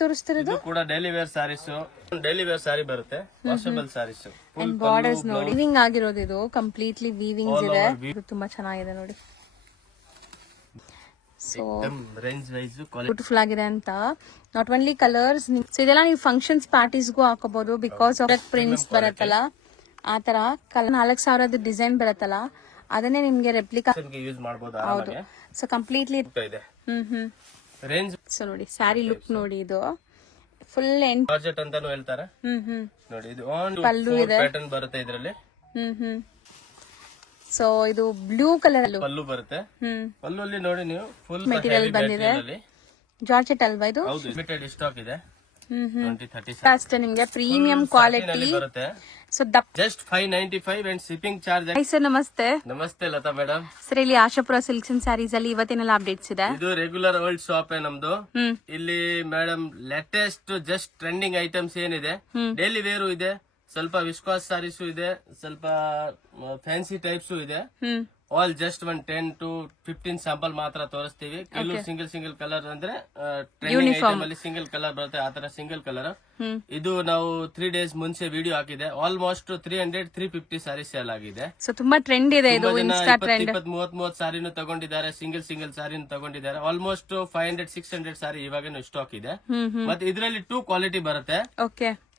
ತೋರಿಸ್ತಿರೋದು ಇದು ಕೂಡ daily wear saris daily wear sari ಬರುತ್ತೆ ವಾಷಬಲ್ ಸಾರೀಸ್ ಬಾರ್ಡರ್ಸ್ ನೋಡಿ ವೀವಿಂಗ್ ಆಗಿರೋದು ಇದು ಕಂಪ್ಲೀಟ್ಲಿ ವೀವಿಂಗ್ಸ್ ಇದೆ ಇದು ತುಂಬಾ ಚೆನ್ನಾಗಿದೆ ನೋಡಿ ಸೊ ರೇಂಜ್ ವೈಸ್ ಬ್ಯೂಟಿಫುಲ್ ಆಗಿದೆ ಅಂತ ನಾಟ್ ಓನ್ಲಿ ಕಲರ್ಸ್ ಸೊ ಇದೆಲ್ಲ ನೀವು ಫಂಕ್ಷನ್ಸ್ ಪಾರ್ಟೀಸ್ಗೂ ಹಾಕೋಬಹುದು ಬಿಕಾಸ್ ಆಫ್ ಪ್ರಿಂಟ್ಸ್ ಬರುತ್ತಲ್ಲ ಆ ತರ 4000 ಡಿಸೈನ್ ಬರುತ್ತಲ್ಲ ಅದನ್ನೇ ನಿಮ್ಗೆ ರೆಪ್ಲಿಕಾ ಯೂಸ್ ಮಾಡಬಹುದು ಹೌದು ಸೊ ಕಂಪ್ಲೀಟ್ಲಿ ಇದೆ ರೇಂಜ್ ಸೊ ನೋಡಿ ಸ್ಯಾರಿ ಲುಕ್ ನೋಡಿ ಇದು ಫುಲ್ ಎಂಡ್ ಬಜೆಟ್ ಅಂತಾನು ಹೇಳ್ತಾರೆ ನೋಡಿ ಇದು ಪಲ್ಲು ಇದೆ ಪ್ಯಾಟರ್ನ್ ಬರುತ್ತೆ ಇದರಲ್ಲಿ ಸೊ ಇದು ಬ್ಲೂ ಕಲರ್ ಅಲ್ಲೂ ಪಲ್ಲು ಬರುತ್ತೆ ಪಲ್ಲು ಅಲ್ಲಿ ನೋಡಿ ನೀವು ಫುಲ್ ಮೆಟೀರಿಯಲ್ ಬಂದಿದೆ ಜಾರ್ಜೆಟ್ ಅಲ್ವಾ ಇದು ಹೌದು ಲಿಮಿಟೆಡ್ ಸ್ಟಾಕ್ ಇದೆ 20-30 ಅಷ್ಟೇ ನಿಮ್ಗೆ ಪ್ರೀಮಿಯಂ ಕ್ವಾಲಿಟಿ ಬರುತ್ತೆ ಸೊ ದಪ್ಪ just 595 and shipping charge. Sir ನಮಸ್ತೆ. ನಮಸ್ತೆ ಲತಾ ಮೇಡಮ್. ಸರ್ ಇಲ್ಲಿ ಆಶಾಪುರ ಸಿಲ್ಕ್ಸ್ ಅಂಡ್ ಸ್ಯಾರೀಸ್ ಅಲ್ಲಿ ಇವತ್ತೇನೆಲ್ಲ ಅಪ್ಡೇಟ್ಸ್ ಇದೆ? ಇದು ರೆಗ್ಯುಲರ್ ಓಲ್ಡ್ ಶಾಪ್ ನಮ್ದು. ಇಲ್ಲಿ madam latest just trending items ಏನಿದೆ ಡೈಲಿ ವೇರು ಇದೆ, ಸ್ವಲ್ಪ ವಿಸ್ಕಾಸ್ ಸಾರೀಸು ಇದೆ, ಸ್ವಲ್ಪ ಫ್ಯಾನ್ಸಿ ಟೈಪ್ಸ್ ಇದೆ. ಆಲ್ ಜಸ್ಟ್ 10 to 15 ಸ್ಯಾಂಪಲ್ ಮಾತ್ರ ತೋರಿಸ್ತೀವಿ. ಕೆಲವು ಸಿಂಗಲ್ ಕಲರ್ ಅಂದ್ರೆ ಟ್ರೆಂಡಿಂಗ್ ಐಟಮ್ ಅಲ್ಲಿ ಸಿಂಗಲ್ ಕಲರ್ ಬರುತ್ತೆ, ಆತರ ಸಿಂಗಲ್ ಕಲರ್. ಇದು ನಾವು 3 days ಮುಂಚೆ ವಿಡಿಯೋ ಹಾಕಿದೆ. ಆಲ್ಮೋಸ್ಟ್ 300-350 ಸಾರಿ ಸೇಲ್ ಆಗಿದೆ. ಸೊ ತುಂಬಾ ಟ್ರೆಂಡ್ ಇದೆ ಇದು. 20-30 ಸಾರಿನೂ ತಗೊಂಡಿದ್ದಾರೆ, ಸಿಂಗಲ್ ಸಾರಿನೂ ತಗೊಂಡಿದ್ದಾರೆ. ಆಲ್ಮೋಸ್ಟ್ 500-600 ಸಾರಿ ಇವಾಗೇನು ಸ್ಟಾಕ್ ಇದೆ. ಮತ್ತೆ ಇದರಲ್ಲಿ 2 ಕ್ವಾಲಿಟಿ ಬರುತ್ತೆ.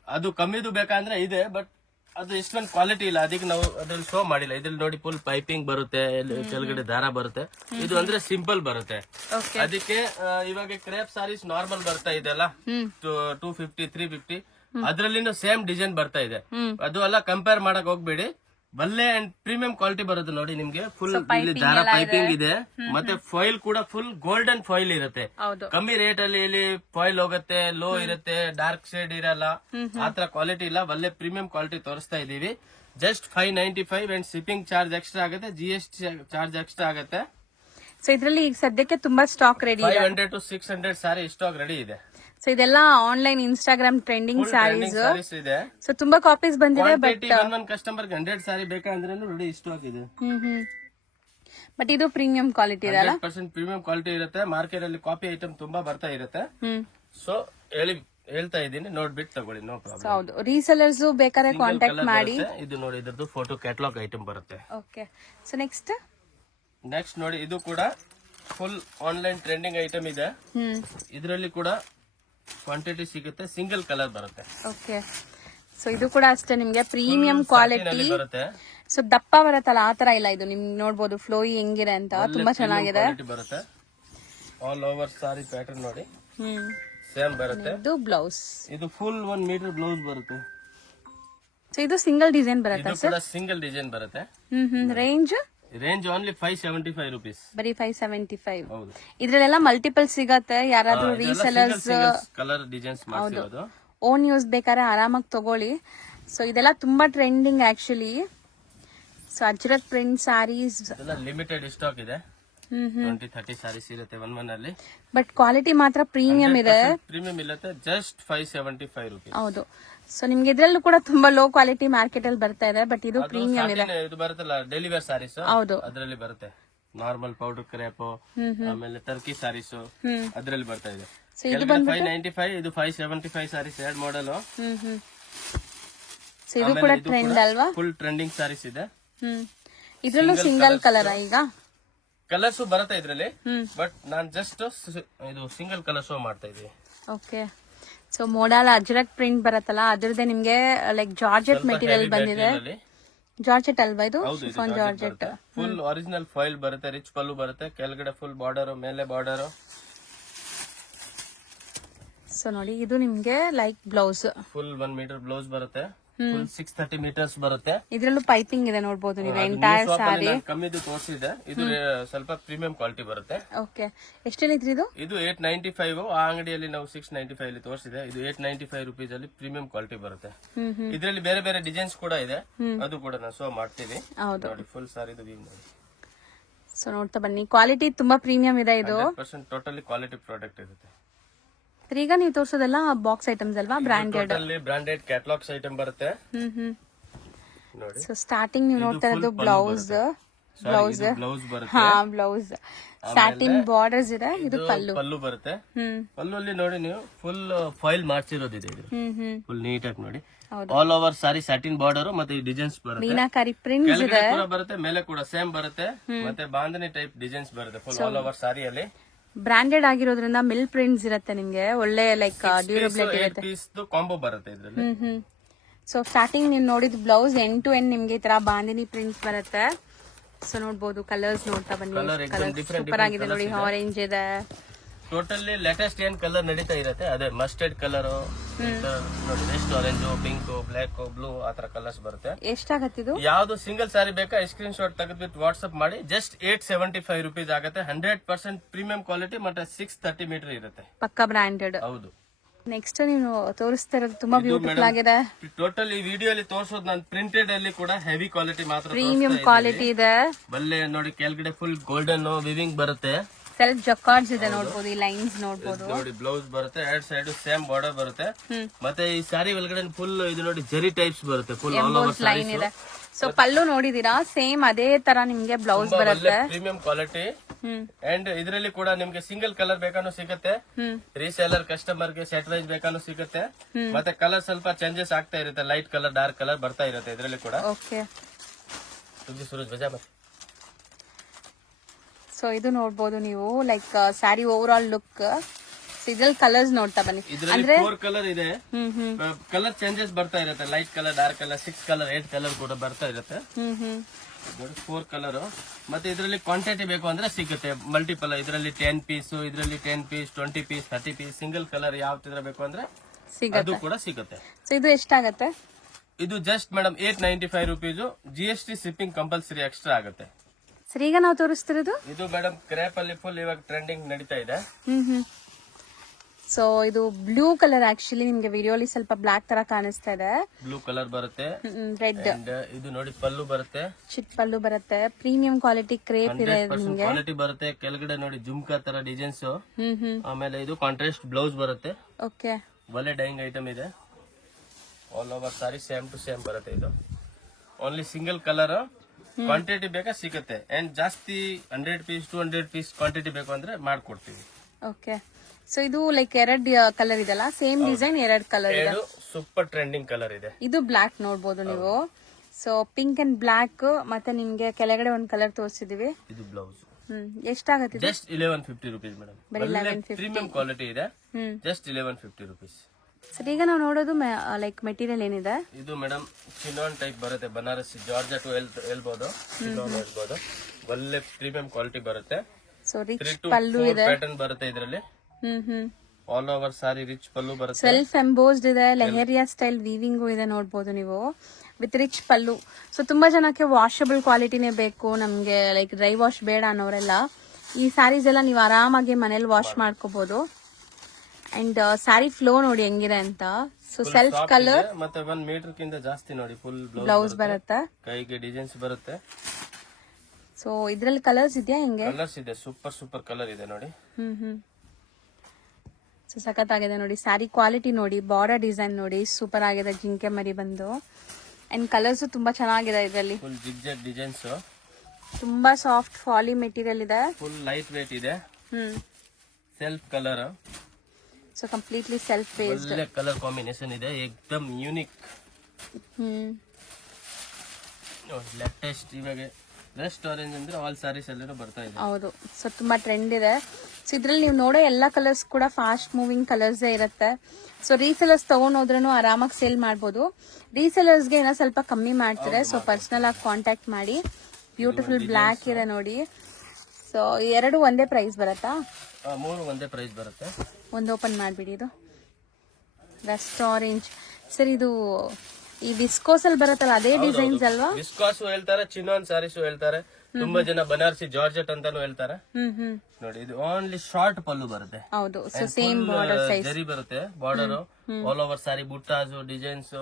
ಅದು ಕಮ್ಮಿದು ಬೇಕಂದ್ರೆ ಇದೆ, ಬಟ್ ಅದು ಇಷ್ಟೊಂದು ಕ್ವಾಲಿಟಿ ಇಲ್ಲ, ಅದಕ್ಕೆ ನಾವು ಅದ್ರಲ್ಲಿ ಶೋ ಮಾಡಿಲ್ಲ. ಇದ್ರಲ್ಲಿ ನೋಡಿ ಫುಲ್ ಪೈಪಿಂಗ್ ಬರುತ್ತೆ, ಕೆಳಗಡೆ ದಾರ ಬರುತ್ತೆ. ಇದು ಅಂದ್ರೆ ಸಿಂಪಲ್ ಬರುತ್ತೆ. ಅದಕ್ಕೆ ಇವಾಗ ಕ್ರೇಪ್ ಸಾರೀಸ್ ನಾರ್ಮಲ್ ಬರ್ತಾ ಇದೆಲ್ಲ 250-350, ಅದ್ರಲ್ಲಿನೂ ಸೇಮ್ ಡಿಸೈನ್ ಬರ್ತಾ ಇದೆ. ಅದು ಎಲ್ಲ ಕಂಪೇರ್ ಮಾಡಕ್ ಹೋಗ್ಬೇಡಿ. ಬಲ್ಲೆ ಅಂಡ್ ಪ್ರೀಮಿಯಂ ಕ್ವಾಲಿಟಿ ಬರುತ್ತೆ ನೋಡಿ ನಿಮ್ಗೆ. ಫುಲ್ ದಾರ ಪೈಪಿಂಗ್ ಇದೆ, ಮತ್ತೆ ಫಾಯಿಲ್ ಕೂಡ ಫುಲ್ ಗೋಲ್ಡನ್ ಫಾಯಿಲ್ ಇರುತ್ತೆ. ಕಮ್ಮಿ ರೇಟ್ ಅಲ್ಲಿ ಇಲ್ಲಿ ಫಾಯಿಲ್ ಹೋಗುತ್ತೆ, ಲೋ ಇರುತ್ತೆ, ಡಾರ್ಕ್ ಶೇಡ್ ಇರಲ್ಲ, ಆತರ ಕ್ವಾಲಿಟಿ ಇಲ್ಲ. ಬಲ್ಲೆ ಪ್ರೀಮಿಯಂ ಕ್ವಾಲಿಟಿ ತೋರಿಸ್ತಾ ಇದೀವಿ. Just 595 and shipping charge extra ಆಗುತ್ತೆ, GST ಚಾರ್ಜ್ ಎಕ್ಸ್ಟ್ರಾ ಆಗುತ್ತೆ. ಸೊ ಇದ್ರಲ್ಲಿ ಈಗ ಸದ್ಯಕ್ಕೆ ತುಂಬಾ ಸ್ಟಾಕ್ ರೆಡಿ ಇದೆ. 500 to 600 ಸಾರಿ ಸ್ಟಾಕ್ ರೆಡಿ ಇದೆ. ಸೊ ಇದೆಲ್ಲ ಆನ್ಲೈನ್ ಇನ್ಸ್ಟಾಗ್ರಾಮ್ ಟ್ರೆಂಡಿಂಗ್ ಸಾರೀಸ್ ಇದೆ. ಸೊ ತುಂಬಾ ಕಾಪೀಸ್ ಬಂದಿದೆ, ಬಟ್ ಒಂದ್ ಕಸ್ಟಮರ್ 100 ಸಾರಿ ಬೇಕಂದ್ರೆ ರೆಡಿ ಸ್ಟಾಕ್ ಇದೆ. ಬಟ್ ಇದು ಪ್ರೀಮಿಯಂ ಕ್ವಾಲಿಟಿ ಇದೆ ಅಲ್ಲ? 100% ಪ್ರೀಮಿಯಂ ಕ್ವಾಲಿಟಿ ಇರುತ್ತೆ. ಮಾರ್ಕೆಟ್ ಅಲ್ಲಿ ಕಾಪಿ ಐಟಮ್ ತುಂಬಾ ಬರ್ತಾ ಇರುತ್ತೆ. ಸೊ ಹೇಳ್ತಾ ಇದ್ದೀನಿ, ನೋಡ್ಬಿಟ್ಟು ತಗೊಳ್ಳಿ, ನೋ ಪ್ರಾಬ್ಲಮ್. ಹೌದು, ರೀಸೆಲ್ಲರ್ಸ್ ಬೇಕಾದ್ರೆ ಕಾಂಟ್ಯಾಕ್ಟ್ ಮಾಡಿ. ಇದು ನೋಡಿ, ಇದ್ರದ್ದು ಫೋಟೋ ಕ್ಯಾಟಲಾಗ್ ಐಟಮ್ ಬರುತ್ತೆ. ಓಕೆ, ಸೊ ನೆಕ್ಸ್ಟ್ ನೋಡಿ, ಇದು ಕೂಡ ಫುಲ್ ಆನ್ಲೈನ್ ಟ್ರೆಂಡಿಂಗ್ ಐಟಮ್ ಇದೆ. ಇದರಲ್ಲಿ ಕೂಡ ಕ್ವಾಂಟಿಟಿ ಸಿಗುತ್ತೆ, ಸಿಂಗಲ್ ಕಲರ್ ಬರುತ್ತೆ. ಓಕೆ, ಸೊ ಇದು ಕೂಡ ಅಷ್ಟೇ ನಿಮ್ಗೆ ಪ್ರೀಮಿಯಂ ಕ್ವಾಲಿಟಿ ಬರುತ್ತೆ. ಸೊ ದಪ್ಪ ಬರುತ್ತಲ್ಲ ಆ ತರ ಇಲ್ಲ, ಇದು ನಿಮ್ಗೆ ನೋಡ್ಬೋದು ಫ್ಲೋಯಿ ಹೆಂಗಿದೆ ಅಂತ, ತುಂಬಾ ಚೆನ್ನಾಗಿದೆ ಬರುತ್ತೆ. ಆಲ್ ಓವರ್ ಸಾರಿ ಪ್ಯಾಟರ್ನ್ ನೋಡಿ, ಸೇಮ್ ಬರುತ್ತೆ. ಇದು ಬ್ಲೌಸ್, ಇದು ಫುಲ್ 1 ಮೀಟರ್ ಬ್ಲೌಸ್ ಬರುತ್ತೆ. ಸೊ ಇದು ಸಿಂಗಲ್ ಡಿಸೈನ್ ಬರುತ್ತೆ ಸರ್? ಸಿಂಗಲ್ ಡಿಸೈನ್ ಬರುತ್ತೆ. Range only 575 rupees. ಬರೀ 575. ಇದ್ರಲ್ಲೆಲ್ಲ ಮಲ್ಟಿಪಲ್ ಸಿಗತ್ತೆ. ಯಾರಾದ್ರೂ ರೀಸೆಲರ್ಸ್ ಕಲರ್ ಡಿಸೈನ್ಸ್ ಮಾಡ್ತಿರೋದು, ಓನ್ ಯೂಸ್ ಬೇಕಾದ್ರೆ ಆರಾಮಾಗಿ ತಗೊಳ್ಳಿ. ಸೊ ಇದೆಲ್ಲ ತುಂಬಾ trending actually. So Ajrak print sarees limited stock ಇದೆ. 20-30 ಸಾರೀಸ್ ಇರುತ್ತೆ ಒನ್ ಅಲ್ಲಿ, ಬಟ್ ಕ್ವಾಲಿಟಿ ಮಾತ್ರ ಪ್ರೀಮಿಯಂ ಇದೆ. ಪ್ರೀಮಿಯಂ ಇರುತ್ತೆ. Just 575 rupees. ಹೌದು, ಸೊ ನಿಮ್ಗೆ ಇದ್ರಲ್ಲೂ ಕೂಡ ತುಂಬಾ ಲೋ ಕ್ವಾಲಿಟಿ ಮಾರ್ಕೆಟ್ ಅಲ್ಲಿ ಬರ್ತಾ ಇದೆ, ಬಟ್ ಇದು ಪ್ರೀಮಿಯಂ ಇದೆ. ಇದು ಬರುತ್ತಲ್ಲ ಡೈಲಿ ವೇರ್ ಸಾರೀಸ್, ಹೌದು, ಅದರಲ್ಲಿ ಬರುತ್ತೆ. ನಾರ್ಮಲ್ ಪೌಡರ್ ಕ್ರೇಪ್, ಆಮೇಲೆ ಟರ್ಕಿ ಸಾರೀಸ್ ಅದ್ರಲ್ಲಿ ಬರ್ತಾ ಇದೆ. ಇದು 595, ಇದು 575 ಸಾರೀಸ್, 2 ಮಾಡೆಲ್. ಸೊ ಇದು ಕೂಡ ಟ್ರೆಂಡ್ ಅಲ್ವಾ? ಫುಲ್ ಟ್ರೆಂಡಿಂಗ್ ಸಾರೀಸ್ ಇದೆ. ಇದ್ರಲ್ಲೂ ಸಿಂಗಲ್ ಕಲರ್ ಈಗ ಕಲರ್ಸ್ ಬರುತ್ತೆ ಇದ್ರಲ್ಲಿ, ಬಟ್ ನಾನ್ ಜಸ್ಟ್ ಇದು ಸಿಂಗಲ್ ಕಲರ್ ಶೋ ಮಾಡ್ತಾ ಇದೀವಿ. Okay, so model Ajrak print ಬರುತ್ತಲ್ಲ ಅದ್ರದ್ದೇ ನಿಮ್ಗೆ ಲೈಕ್ ಜಾರ್ಜೆಟ್ ಮೆಟೀರಿಯಲ್ ಬಂದಿದೆ. ಜಾರ್ಜೆಟ್ ಅಲ್ವಾ ಇದು? ಜಾರ್ಜೆಟ್ ಫುಲ್ ಒರಿಜಿನಲ್ ಫಾಯಿಲ್ ಬರುತ್ತೆ, ರಿಚ್ ಪಲ್ಲು ಬರುತ್ತೆ, ಕೆಳಗಡೆ ಫುಲ್ ಬಾರ್ಡರ್, ಮೇಲೆ ಬಾರ್ಡರ್. ಸೊ ನೋಡಿ, ಇದು ನಿಮ್ಗೆ like blouse, full 1 metre blouse ಬರುತ್ತೆ. ಫುಲ್ 630 meters ಬರುತ್ತೆ. ಇದ್ರಲ್ಲೂ ಪೈಪಿಂಗ್ ಇದೆ ನೋಡಬಹುದು ನೀವು. ಎಂಟೈರ್ ಸಾರಿ ಕಮ್ಮಿದು ತೋರಿಸಿದೆ. ಇದು ಸ್ವಲ್ಪ ಪ್ರೀಮಿಯಂ ಕ್ವಾಲಿಟಿ ಬರುತ್ತೆ. ಓಕೆ, ಎಷ್ಟೇನಿದ್ರಿ ಇದು? ಇದು 895. ಆ ಅಂಗಡಿಯಲ್ಲಿ ನಾವು 695 ಅಲ್ಲಿ ತೋರಿಸಿದೆ. ಇದು 895 rupees ಅಲ್ಲಿ ಪ್ರೀಮಿಯಂ ಕ್ವಾಲಿಟಿ ಬರುತ್ತೆ. ಇದರಲ್ಲಿ ಬೇರೆ ಬೇರೆ ಡಿಸೈನ್ಸ್ ಕೂಡ ಇದೆ, ಅದು ಕೂಡ ನಾವು ಶೋ ಮಾಡ್ತೀವಿ. ನೋಡಿ, ಫುಲ್ ಸಾರಿ ಇದು ವೀವ್ ನೋಡಿ. ಸೊ ನೋಡ್ತಾ ಬನ್ನಿ, ಕ್ವಾಲಿಟಿ ತುಂಬಾ ಪ್ರೀಮಿಯಂ ಇದೆ. ಇದು 100% ಟೋಟಲಿ ಕ್ವಾಲಿಟಿ ಪ್ರಾಡಕ್ಟ್ ಇರುತ್ತೆ. ಈಗ ನೀವು ತೋರಿಸೋದೆಲ್ಲ ಬಾಕ್ಸ್ ಐಟಮ್ಸ್ ಅಲ್ವಾ? ಬ್ರಾಂಡೆಡ್ ಕ್ಯಾಟಲಾಗ್ಸ್ ಐಟಮ್ ಬರುತ್ತೆ. ಸೊ ಸ್ಟಾರ್ಟಿಂಗ್ ನೀವು ನೋಡ್ತಾ ಇರೋದು ಬ್ಲೌಸ್, ಬ್ಲೌಸ್ ಬ್ಲೌಸ್ ಬರುತ್ತೆ. ಹಾ ಬ್ಲೌಸ್ ಸ್ಯಾಟಿನ್ ಬಾರ್ಡರ್ಸ್ ಇದೆ. ಇದು ಪಲ್ಲು. ಪಲ್ಲು ಬರುತ್ತೆ. ಪಲ್ಲುಲ್ಲಿ ನೋಡಿ ನೀವು ಫುಲ್ ಫಾಯಿಲ್ ಮಾಡ್ಸಿರೋದಿದೆ ಇದು. ಫುಲ್ ನೀಟಾಗಿ ನೋಡಿ. ಆಲ್ ಓವರ್ ಸಾರಿ ಸ್ಯಾಟಿನ್ ಬಾರ್ಡರ್ ಮತ್ತೆ ಈ ಡಿಸೈನ್ಸ್ ಬರುತ್ತೆ. ಮೀನಾಕಾರಿ ಪ್ರಿಂಟ್ಸ್ ಕೆಳಗಡೆ ಕೂಡ ಬರುತ್ತೆ, ಮೇಲೆ ಕೂಡ ಸೇಮ್ ಬರುತ್ತೆ. ಮತ್ತೆ ಬಾಂಧನಿ ಟೈಪ್ ಡಿಸೈನ್ಸ್ ಬರುತ್ತೆ ಫುಲ್ ಆಲ್ ಓವರ್ ಸಾರಿಯಲ್ಲಿ. ಬ್ರಾಂಡೆಡ್ ಆಗಿರೋದ್ರಿಂದ ಮಿಲ್ ಪ್ರಿಂಟ್ಸ್ ಇರುತ್ತೆ ನಿಮ್ಗೆ. ಒಳ್ಳೆ ಲೈಕ್ ಡ್ಯೂರಬಿಲಿಟಿ ಇರುತ್ತೆ. ಪೀಸ್ ಕಾಂಬೋ ಬರುತ್ತೆ ಇದ್ರಲ್ಲಿ. ಸೊ ಸ್ಟಾರ್ಟಿಂಗ್ ನೀವು ನೋಡಿದ ಬ್ಲೌಸ್ ಎಂಡ್ ಟು ಎಂಡ್ ನಿಮ್ಗೆ ಈ ತರ ಬಾಂದಿನಿ ಪ್ರಿಂಟ್ಸ್ ಬರುತ್ತೆ. ಸೊ ನೋಡ್ಬೋದು ಕಲರ್ಸ್ ನೋಡ್ತಾ ಬನ್ನಿ. ಸೂಪರ್ ಆಗಿದೆ ನೋಡಿ. ಆರೆಂಜ್ ಇದೆ. ಟೋಟಲಿ ಲೇಟೆಸ್ಟ್ ಏನ್ ಕಲರ್ ನಡೀತಾ ಇರುತ್ತೆ ಅದೇ ಮಸ್ಟರ್ಡ್ ಕಲರ್, ನೋಡಿ rest orange, pink, black, blue ಆತರ ಕಲರ್ಸ್ ಬರುತ್ತೆ. ಎಷ್ಟಾಗತ್ತಿದು? ಯಾವ್ದು ಸಿಂಗಲ್ ಸಾರಿ ಬೇಕಾ ಸ್ಕ್ರೀನ್ ಶಾಟ್ ತೆಗೆದ್ಬಿಟ್ಟು ವಾಟ್ಸ್ಆಪ್ ಮಾಡಿ. ಜಸ್ಟ್ 875 rupees ಆಗುತ್ತೆ. 100% ಪ್ರೀಮಿಯಂ ಕ್ವಾಲಿಟಿ ಮತ್ತೆ 630 ಮೀಟರ್ ಇರುತ್ತೆ. ಪಕ್ಕಾ ಬ್ರಾಂಡೆಡ್. ಹೌದು. ನೆಕ್ಸ್ಟ್ ನೀವು ತೋರಿಸ್ತಾ ಇರೋದು ತುಂಬಾ ಬ್ಯೂಟಿಫುಲ್ ಆಗಿದೆ. ಟೋಟಲ್ ಈ ವಿಡಿಯೋ ಅಲ್ಲಿ ತೋರಿಸೋದು ನಾನು ಪ್ರಿಂಟೆಡ್ ಅಲ್ಲಿ ಕೂಡ ಹೆವಿ ಕ್ವಾಲಿಟಿ ಮಾತ್ರ. ಪ್ರೀಮಿಯಂ ಕ್ವಾಲಿಟಿ ಇದೆ. ಬಲ್ಲೆ ನೋಡಿ ಕೆಳಗಡೆ ಫುಲ್ ಗೋಲ್ಡನ್ ವಿವಿಂಗ್ ಬರುತ್ತೆ. ಸೆಲ್ಫ್ ಜಕಾರ್ಡ್ಸ್ ಇದೆ ನೋಡ್ಬೋದು. ಈ ಲೈನ್ಸ್ ನೋಡ್ಬೋದು. ನೋಡಿ ಬ್ಲೌಸ್ ಬರುತ್ತೆ. ಎರಡ್ ಸೈಡ್ ಸೇಮ್ ಬಾರ್ಡರ್ ಬರುತ್ತೆ. ಮತ್ತೆ ಈ ಸಾರಿ ಒಳಗಡೆ ಫುಲ್ ಇದು ನೋಡಿ ಜರಿ ಟೈಪ್ಸ್ ಬರುತ್ತೆ. ಫುಲ್ ಆಲ್ ಓವರ್ ಲೈನ್ ಇದೆ. ಸೊ ಪಲ್ಲು ನೋಡಿದೀರಾ ಸೇಮ್ ಅದೇ ತರ ನಿಮ್ಗೆ ಬ್ಲೌಸ್ ಬರುತ್ತೆ. Premium quality. ಅಂಡ್ ಇದರಲ್ಲಿ ಕೂಡ ನಿಮ್ಗೆ ಸಿಂಗಲ್ ಕಲರ್ ಬೇಕಾನು ಸಿಗುತ್ತೆ. ರೀಸೇಲರ್ ಕಸ್ಟಮರ್ ಗೆ ಸೆಟ್ ವೈಸ್ ಬೇಕಾನು ಸಿಗುತ್ತೆ. ಮತ್ತೆ ಕಲರ್ ಸ್ವಲ್ಪ ಚೇಂಜಸ್ ಆಗ್ತಾ ಇರುತ್ತೆ. ಲೈಟ್ ಕಲರ್, ಡಾರ್ಕ್ ಕಲರ್ ಬರ್ತಾ ಇರುತ್ತೆ ಇದರಲ್ಲಿ ಕೂಡ. ಓಕೆ. ಸುರೇಶ್ ಬಜಾ ಬರ್. ಸೊ ಇದು ನೋಡ್ಬೋದು ನೀವು like sari over all look. ಇದ್ರಲ್ಲಿ ಕಲರ್ಸ್ ನೋಡ್ತಾ ಬನ್ನಿ. ಅಂದ್ರೆ 4 ಕಲರ್ ಇದೆ. ಕಲರ್ ಚೇಂಜಸ್ ಬರ್ತಾ ಇರುತ್ತೆ. Light colour, dark colour, 6 colour, 8 colour ಕೂಡ ಬರ್ತಾ ಇರುತ್ತೆ. 4 ಕಲರ್. ಮತ್ತೆ ಇದರಲ್ಲಿ ಕ್ವಾಂಟಿಟಿ ಬೇಕು ಅಂದ್ರೆ ಸಿಗುತ್ತೆ ಮಲ್ಟಿಪಲ್. ಇದರಲ್ಲಿ 10 ಪೀಸ್, ಇದರಲ್ಲಿ 10 piece, 20 piece, 30 piece, single colour ಯಾವ್ದು ಬೇಕು ಅಂದ್ರೆ ಅದು ಕೂಡ ಸಿಗುತ್ತೆ. ಸೊ ಇದು ಎಷ್ಟಾಗತ್ತೆ? ಇದು just madam 895 rupees. GST shipping compulsory extra ಆಗುತ್ತೆ. ಸರ್ ಈಗ ನಾವು ತೋರಿಸ್ತಿರೋದು ಇದು ಮೇಡಮ್ ಕ್ರೇಪ್ ಅಲ್ಲಿ ಫುಲ್ ಇವಾಗ ಟ್ರೆಂಡಿಂಗ್ ನಡೀತಾ ಇದೆ. ಸೊ ಇದು ಬ್ಲೂ ಕಲರ್. ಆಕ್ಚುಲಿ ನಿಮ್ಗೆ ವಿಡಿಯೋಲಿ ಸ್ವಲ್ಪ ಬ್ಲಾಕ್ ತರ ಕಾಣಿಸ್ತಾ ಇದೆ. ಬ್ಲೂ ಕಲರ್ ಬರುತ್ತೆ. ರೆಡ್. ಇದು ನೋಡಿ ಪಲ್ಲು ಬರುತ್ತೆ. ಚಿಟ್ ಪಲ್ಲು ಬರುತ್ತೆ. ಪ್ರೀಮಿಯಂ ಕ್ವಾಲಿಟಿ ಕ್ರೇಪ್ ಇದೆ ನಿಮ್ಗೆ. ಕ್ವಾಲಿಟಿ ಬರುತ್ತೆ. ಕೆಳಗಡೆ ನೋಡಿ ಜುಮ್ಕಾ ತರ ಡಿಸೈನ್ಸ್. ಆಮೇಲೆ ಇದು ಕಾಂಟ್ರಾಸ್ಟ್ ಬ್ಲೌಸ್ ಬರುತ್ತೆ. ಓಕೆ. ಒಳ್ಳೆ ಡೈಯಿಂಗ್ ಐಟಮ್ ಇದೆ. All over sari same to same ಬರುತ್ತೆ. ಇದು ಓನ್ಲಿ ಸಿಂಗಲ್ ಕಲರ್. ಕ್ವಾಂಟಿಟಿ ಬೇಕಾ ಸಿಗುತ್ತೆ. ಅಂಡ್ ಜಾಸ್ತಿ 100 ಪೀಸ್ 200 ಪೀಸ್ ಕ್ವಾಂಟಿಟಿ ಬೇಕು ಅಂದ್ರೆ ಮಾಡ್ಕೊಡ್ತೀವಿ. ಓಕೆ. ಸೊ ಇದು ಲೈಕ್ 2 ಕಲರ್ ಇದೆಲ್ಲ ಸೇಮ್ ಡಿಸೈನ್ 2 ಕಲರ್ ಇದೆ. ಸೂಪರ್ ಟ್ರೆಂಡಿಂಗ್ ಕಲರ್ ಇದೆ. ಇದು ಬ್ಲಾಕ್ ನೋಡಬಹುದು ನೀವು. ಸೊ ಪಿಂಕ್ ಅಂಡ್ ಬ್ಲಾಕ್ ಮತ್ತೆ ನಿಮ್ಗೆ ಕೆಳಗಡೆ ಒಂದ್ ಕಲರ್ ತೋರಿಸಿದೀವಿ. ಇದು ಬ್ಲೌಸ್. ಎಷ್ಟಾಗುತ್ತೆ? Just 1150 rupees madam. Premium quality ಇದೆ. Just 1150 rupees. ಸರ್ ಈಗ ನಾವು ನೋಡೋದು ಲೈಕ್ ಮೆಟೀರಿಯಲ್ ಏನಿದೆ? ಇದು ಮೇಡಮ್ ಚಿನಾನ್ ಟೈಪ್ ಬರುತ್ತೆ. ಬನಾರಸಿ ಜಾರ್ಜೆಟ್ ಹೇಳ್ಬೋದು, ಚಿನಾನ್ ಹೇಳ್ಬೋದು. ಒಳ್ಳೆ ಪ್ರೀಮಿಯಂ ಕ್ವಾಲಿಟಿ ಬರುತ್ತೆ. ಸೊ ರಿಚ್ ಪಲ್ಲು ಇದೆ. ಪ್ಯಾಟರ್ನ್ ಬರುತ್ತೆ ಇದರಲ್ಲಿ. ಆಲ್ ಓವರ್ ಸಾರಿ ರಿಚ್ ಪಲ್ಲು ಬರುತ್ತೆ. ಸೆಲ್ಫ್ ಎಂಬೋಸ್ಡ್ ಇದೆ. ಲೆಹರಿಯಾ ಸ್ಟೈಲ್ ವೀವಿಂಗು ಇದೆ ನೋಡ್ಬೋದು ನೀವು ವಿತ್ ರಿಚ್ ಪಲ್ಲು. ಸೊ ತುಂಬಾ ಜನಕ್ಕೆ ವಾಷಬಲ್ ಕ್ವಾಲಿಟಿನೇ ಬೇಕು, ನಮ್ಗೆ ಲೈಕ್ ಡ್ರೈ ವಾಶ್ ಬೇಡ ಅನ್ನೋರೆಲ್ಲ ಈ ಸ್ಯಾರೀಸ್ ಎಲ್ಲ ನೀವು ಆರಾಮಾಗಿ ಮನೇಲಿ ವಾಶ್ ಮಾಡ್ಕೋಬಹುದು. ಅಂಡ್ ಸ್ಯಾರಿ ಫ್ಲೋ ನೋಡಿ ಹೆಂಗಿದೆ ಅಂತ. ಸೊ ಸೆಲ್ಫ್ ಕಲರ್ ಮತ್ತೆ 1 ಮೀಟರ್ ಕಿಂತ ಜಾಸ್ತಿ ನೋಡಿ ಫುಲ್ ಬ್ಲೌಸ್ ಬರುತ್ತೆ. ಕೈಗೆ ಡಿಸೈನ್ಸ್ ಬರುತ್ತೆ. ಸೊ ಇದ್ರಲ್ಲಿ ಕಲರ್ಸ್ ಇದೆಯಾ? ಹೆಂಗೆ ಕಲರ್ಸ್ ಇದೆ. ಸೂಪರ್ ಕಲರ್ ಇದೆ ನೋಡಿ. ಸೊ ಸಖತ್ತಾಗಿದೆ ನೋಡಿ. ಸ್ಯಾರಿ ಕ್ವಾಲಿಟಿ ನೋಡಿ, ಬಾರ್ಡರ್ ಡಿಸೈನ್ ನೋಡಿ, ಸೂಪರ್ ಆಗಿದೆ. ಜಿಂಕೆ ಮರಿ ಬಂದು ಅಂಡ್ ಕಲರ್ಸ್ ತುಂಬಾ ಚೆನ್ನಾಗಿದೆ. ಇದರಲ್ಲಿ ಫುಲ್ ಜಿಗ್ಜಾಗ್ ಡಿಸೈನ್ಸ್. ತುಂಬಾ ಸಾಫ್ಟ್ ಫಾಲಿ ಮೆಟೀರಿಯಲ್ ಇದೆ. ಫುಲ್ ಲೈಟ್ ವೇಟ್ ಇದೆ. Self colour. So completely self based. ಒಳ್ಳೆ ಕಲರ್ ಕಾಂಬಿನೇಷನ್ ಇದೆ. ಏಕದಮ್ ಯೂನಿಕ್. ಲೇಟೆಸ್ಟ್ ಇವಾಗ ರೆಸ್ಟ್ ಆರೆಂಜ್ ಅಂದ್ರೆ ಆಲ್ ಸಾರೀಸ್ ಎಲ್ಲರೂ ಬರ್ತಾ ಇದೆ. ಹೌದು. ಸೊ ತುಂಬಾ ಟ್ರೆಂಡ್ ಇದೆ. ಸೊ ಇದ್ರಲ್ಲಿ ನೀವು ನೋಡೋ ಎಲ್ಲಾ ಕಲರ್ಸ್ ಕೂಡ ಫಾಸ್ಟ್ ಮೂವಿಂಗ್ ಕಲರ್ಸ್ ಇರುತ್ತೆ. ಸೊ ರೀಸೆಲರ್ಸ್ ತಗೊಂಡೋದ್ರೂ ಆರಾಮಾಗಿ ಸೇಲ್ ಮಾಡ್ಬೋದು. ರೀಸೆಲರ್ಸ್ಗೆ ಏನೋ ಸ್ವಲ್ಪ ಕಮ್ಮಿ ಮಾಡ್ತಾರೆ. ಸೊ ಪರ್ಸನಲ್ ಆಗಿ ಕಾಂಟ್ಯಾಕ್ಟ್ ಮಾಡಿ. ಬ್ಯೂಟಿಫುಲ್ ಬ್ಲಾಕ್ ಇದೆ ನೋಡಿ. ಸೊ 2 ಒಂದೇ ಪ್ರೈಸ್ ಬರುತ್ತಾ? 3 ಒಂದೇ ಪ್ರೈಸ್ ಬರುತ್ತೆ. ಒಂದು ಓಪನ್ ಮಾಡ್ಬಿಡಿ. ಇದು ರಸ್ಟ್ ಆರೆಂಜ್. ಸರ್ ಇದು ಈ ವಿಸ್ಕೋಸ್ ಅಲ್ಲಿ ಬರುತ್ತಲ್ಲ ಅದೇ ಡಿಸೈನ್ಸ್ ಅಲ್ವಾ? ವಿಸ್ಕೋಸ್ ಹೇಳ್ತಾರೆ, ಚಿನಾನ್ ಸಾರೀಸ್ ಹೇಳ್ತಾರೆ, ತುಂಬಾ ಜನ ಬನಾರಸಿ ಜಾರ್ಜೆಟ್ ಅಂತಾನು ಹೇಳ್ತಾರೆ. ನೋಡಿ ಇದು ಓನ್ಲಿ ಶಾರ್ಟ್ ಪಲ್ಲು ಬರುತ್ತೆ. ಹೌದು. ಸೊ ಸೇಮ್ ಬಾರ್ಡರ್ ಸೈಜ್ ಜರಿ ಬರುತ್ತೆ. ಬಾರ್ಡರ್ ಆಲ್ ಓವರ್ ಸಾರಿ ಬುಟ್ಟಾಸ್ ಡಿಸೈನ್ಸ್.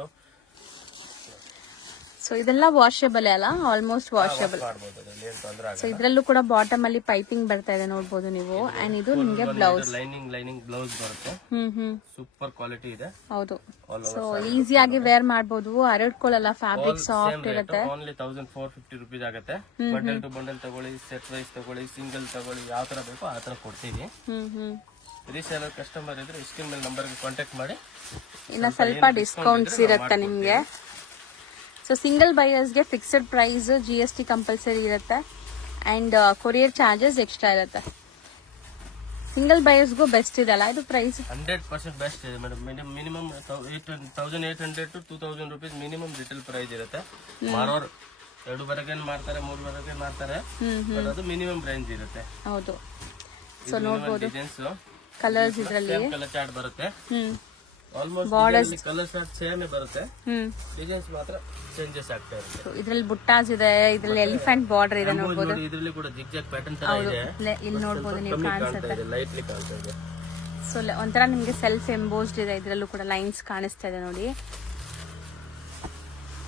ಸೊ ಇದೆಲ್ಲ ವಾಷೇಬಲ್ ಅಲ್ಲ, ಆಲ್ಮೋಸ್ಟ್ ವಾಷೇಬಲ್. ಮಾಡ್ಬೋದು ಅದ್ರಲ್ಲಿ ಏನ್ ತೊಂದ್ರೆ ಸೊ ಇದ್ರಲ್ಲೂ ಕೂಡ ಬಾಟಮ್ ಅಲ್ಲಿ ಪೈಪಿಂಗ್ ಬರ್ತಾ ಇದೆ ನೋಡ್ಬೋದು ನೀವು. ಅಂಡ್ ಇದು ನಿಮ್ಗೆ ಬ್ಲೌಸ್. ಲೈನಿಂಗ್ ಬ್ಲೌಸ್ ಬರುತ್ತೆ. ಸೂಪರ್ ಕ್ವಾಲಿಟಿ ಇದೆ. ಹೌದು. ಸೊ ಈಸಿಯಾಗಿ ವೇರ್ ಮಾಡಬಹುದು, ಹರಡ್ಕೊಳ್ಳಲ್ಲ, ಫ್ಯಾಬ್ರಿಕ್ ಸಾಫ್ಟ್ ಇರುತ್ತೆ. ಓನ್ಲಿ 1450 rupees ಆಗುತ್ತೆ. ಬಂಡಲ್ ಟು ಬಂಡಲ್ ತಗೊಳ್ಳಿ, ಸೆಟ್ ವೈಸ್ ತಗೊಳ್ಳಿ, ಸಿಂಗಲ್ ತಗೊಳ್ಳಿ, ಯಾವ ತರ ಬೇಕೋ ಆ ತರ ಕೊಡ್ತೀವಿ. ರೀಸೇಲರ್ ಕಸ್ಟಮರ್ ಇದ್ರೆ ಸ್ಕ್ರೀನ್ ಮೇಲೆ ನಂಬರ್ಗೆ ಕಾಂಟ್ಯಾಕ್ಟ್ ಮಾಡಿ, ಇನ್ನ ಸ್ವಲ್ಪ ಡಿಸ್ಕೌಂಟ್ಸ್ ಇರುತ್ತೆ ನಿಮ್ಗೆ. ಸೊ ಸಿಂಗಲ್ ಬೈಯರ್ಸ್ಗೆ ಫಿಕ್ಸ್ಡ್ ಪ್ರೈಸ್, GST ಕಂಪಲ್ಸರಿ ಇರುತ್ತೆ. ಅಂಡ್ ಕೊರಿಯರ್ ಚಾರ್ಜಸ್ ಎಕ್ಸ್ಟ್ರಾ ಇರುತ್ತೆ. ಸಿಂಗಲ್ ಬೈಯರ್ಸ್ಗೂ ಬೆಸ್ಟ್ ಇದೆಲ್ಲ ಇದು ಪ್ರೈಸ್. 100% ಬೆಸ್ಟ್ ಇದೆ madam. Minimum 1800 to 2000 rupees minimum retail price ಇರುತ್ತೆ. ಮಾರೋರು 2 ವರೆಗೆ ಮಾಡ್ತಾರೆ, 3 ವರೆಗೆ ಮಾಡ್ತಾರೆ, ಅದು ಮಿನಿಮಮ್ ರೇಂಜ್ ಇರುತ್ತೆ. ಹೌದು. ಸೊ ನೋಡಬಹುದು ಡಿಸೈನ್ಸ್, ಕಲರ್ಸ್ ಇದರಲ್ಲಿ ಕಲರ್ ಚಾರ್ಟ್ ಬರುತ್ತೆ. ಆಲ್ಮೋಸ್ಟ್ ಕಲರ್ ಚಾರ್ಟ್ ಸೇಮ್ ಬರುತ್ತೆ, ಡಿಸೈನ್ಸ್ ಮಾತ್ರ ಚೇಂಜಸ್ ಆಗ್ತಾ ಇರುತ್ತೆ. ಇದರಲ್ಲಿ ಬುಟ್ಟಾಸ್ ಇದೆ, ಇದರಲ್ಲಿ ಎಲಿಫೆಂಟ್ ಬಾರ್ಡರ್ ಇದೆ ನೋಡಬಹುದು. ಇದರಲ್ಲಿ ಕೂಡ ಜಿಗ್ಜಾಗ್ ಪ್ಯಾಟರ್ನ್ ತರ ಇದೆ. ಇಲ್ಲಿ ನೋಡಬಹುದು ನೀವು, ಕಾಣಿಸುತ್ತೆ, ಲೈಟ್ಲಿ ಕಾಣ್ತಾ ಇದೆ. ಸೊ ಒಂಥರ ನಿಮಗೆ ಸೆಲ್ಫ್ ಎಂಬೋಸ್ಡ್ ಇದೆ, ಇದರಲ್ಲೂ ಕೂಡ ಲೈನ್ಸ್ ಕಾಣಿಸ್ತಾ ಇದೆ ನೋಡಿ.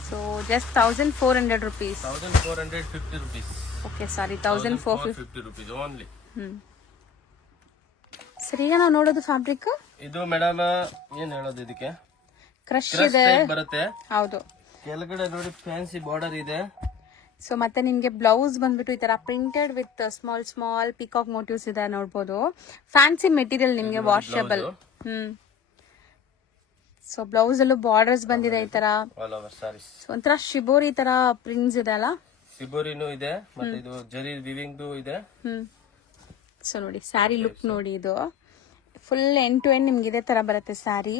So just 1400 rupees. 1450 rupees. Okay, sari 1450 rupees only. ಸರಿ, ಈಗ ನಾವು ನೋಡೋದು ಫ್ಯಾಬ್ರಿಕ್ ಇದು ಮೇಡಮ್ ಏನ್ ಹೇಳೋದು, ಇದಕ್ಕೆ ಕ್ರಶ್ ಇದೆ ಬರುತ್ತೆ. ಹೌದು. ಕೆಳಗಡೆ ನೋಡಿ ಫ್ಯಾನ್ಸಿ ಬಾರ್ಡರ್ ಇದೆ. ಸೊ ಮತ್ತೆ ನಿಮ್ಗೆ ಬ್ಲೌಸ್ ಬಂದ್ಬಿಟ್ಟು ಈ ತರ printed with small peacock motives ಇದೆ ನೋಡ್ಬೋದು. ಫ್ಯಾನ್ಸಿ ಮೆಟೀರಿಯಲ್ ನಿಮ್ಗೆ ವಾಷಬಲ್. ಸೊ ಬ್ಲೌಸ್ ಅಲ್ಲೂ ಬಾರ್ಡರ್ಸ್ ಬಂದಿದೆ ಈ ತರ. ಆಲ್ ಓವರ್ ಸಾರೀಸ್ ಒಂಥರ ಶಿಬೋರಿ ತರ ಪ್ರಿಂಟ್ಸ್ ಇದೆ ಅಲ್ಲ. ಶಿಬೋರಿನೂ ಇದೆ, ಮತ್ತೆ ಇದು ಜರಿ ವಿವಿಂಗ್ ಇದೆ. ಸೊ ನೋಡಿ ಸ್ಯಾರಿ ಲುಕ್ ನೋಡಿ, ಇದು ಫುಲ್ ಎಂಡ್ ಟು ಎಂಡ್ ನಿಮ್ಗೆ ಇದೇ ತರ ಬರುತ್ತೆ ಸ್ಯಾರಿ.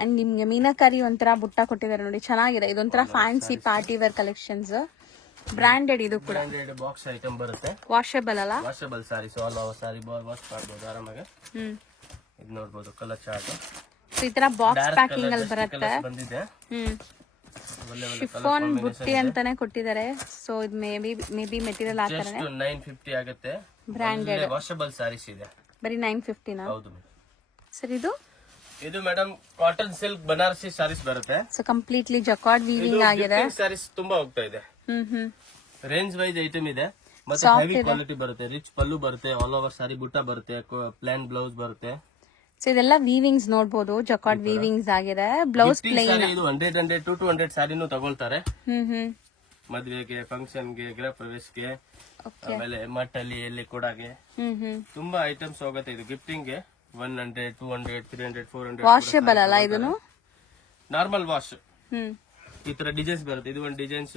ಅಂಡ್ ನಿಮ್ಗೆ ಮೀನಾಕಾರಿ ಒಂಥರ ಬುಟ್ಟ ಕೊಟ್ಟಿದ್ದಾರೆ ನೋಡಿ, ಚೆನ್ನಾಗಿದೆ. ಇದೊಂಥರ fancy party wear collections, branded. ಇದು ಕೂಡ ಬಾಕ್ಸ್ ಐಟಮ್ ಬರುತ್ತೆ, ವಾಷಬಲ್ ಅಲ್ಲ. Washable sarees, all over sari wash ಮಾಡಬಹುದು ಆರಾಮಾಗಿ. ಇದು ನೋಡಬಹುದು ಕಲರ್ ಚಾರ್ಟ್. ಸೊ ಈ ತರ ಬಾಕ್ಸ್ ಪ್ಯಾಕಿಂಗ್ ಅಲ್ಲಿ ಬರುತ್ತೆ. ಬಂದಿದೆ. ಶಿಫಾನ್ ಬುಟ್ಟಿ ಅಂತಾನೆ ಕೊಟ್ಟಿದ್ದಾರೆ. ಸೊ ಇದು ಮೇ ಬಿ ಮೆಟೀರಿಯಲ್ ಆ ತರನೇ. 950 ಆಗುತ್ತೆ. ಬ್ರಾಂಡೆಡ್ ವಾಷಬಲ್ ಸಾರೀಸ್ ಇದೆ. ಬರೀ 950 ನಾ? ಹೌದು. ಸರ್ ಇದು madam cotton silk Banarasi saris ಬರುತ್ತೆ. ಸೊ ಕಂಪ್ಲೀಟ್ಲಿ ಜಕಾರ್ಡ್ ವೀವಿಂಗ್ ಆಗಿದೆ. ಸಾರೀಸ್ ತುಂಬಾ ಹೋಗ್ತಾ ಇದೆ. ರೇಂಜ್ ವೈಸ್ ಐಟಮ್ ಇದೆ, ಮತ್ತೆ ಹೆವಿ ಕ್ವಾಲಿಟಿ ಬರುತ್ತೆ. ರಿಚ್ ಪಲ್ಲು ಬರುತ್ತೆ, ಆಲ್ ಓವರ್ ಸಾರಿ ಬುಟ್ಟ ಬರುತ್ತೆ, ಪ್ಲೇನ್ ಬ್ಲೌಸ್ ಬರುತ್ತೆ. ಸೊ ಇದೆಲ್ಲ ವೀವಿಂಗ್ಸ್ ನೋಡಬಹುದು, ಜಕಾರ್ಡ್ ವೀವಿಂಗ್ಸ್ ಆಗಿದೆ. Blouse plain. ಇದು 100 to 200 ಸಾರಿನೂ ತಗೊಳ್ತಾರೆ. ಮದ್ವೆಗೆ, ಫಂಕ್ಷನ್ಗೆ, ಗೃಹ ಪ್ರವೇಶಕ್ಕೆ, ಆಮೇಲೆ ಮಟ್ಟಲ್ಲಿ ಎಲ್ಲಿ ಕೊಡಾಗೆ ತುಂಬಾ ಐಟಮ್ಸ್ ಹೋಗುತ್ತೆ. ಇದು ಗಿಫ್ಟಿಂಗ್ ಗೆ 100, 200, 300, 400. ವಾಷಬಲ್ ಅಲ್ಲ ಇದನ್ನು? Normal wash. ಈ ತರ ಡಿಸೈನ್ಸ್ ಬರುತ್ತೆ. ಇದು ಒಂದು ಡಿಸೈನ್ಸ್,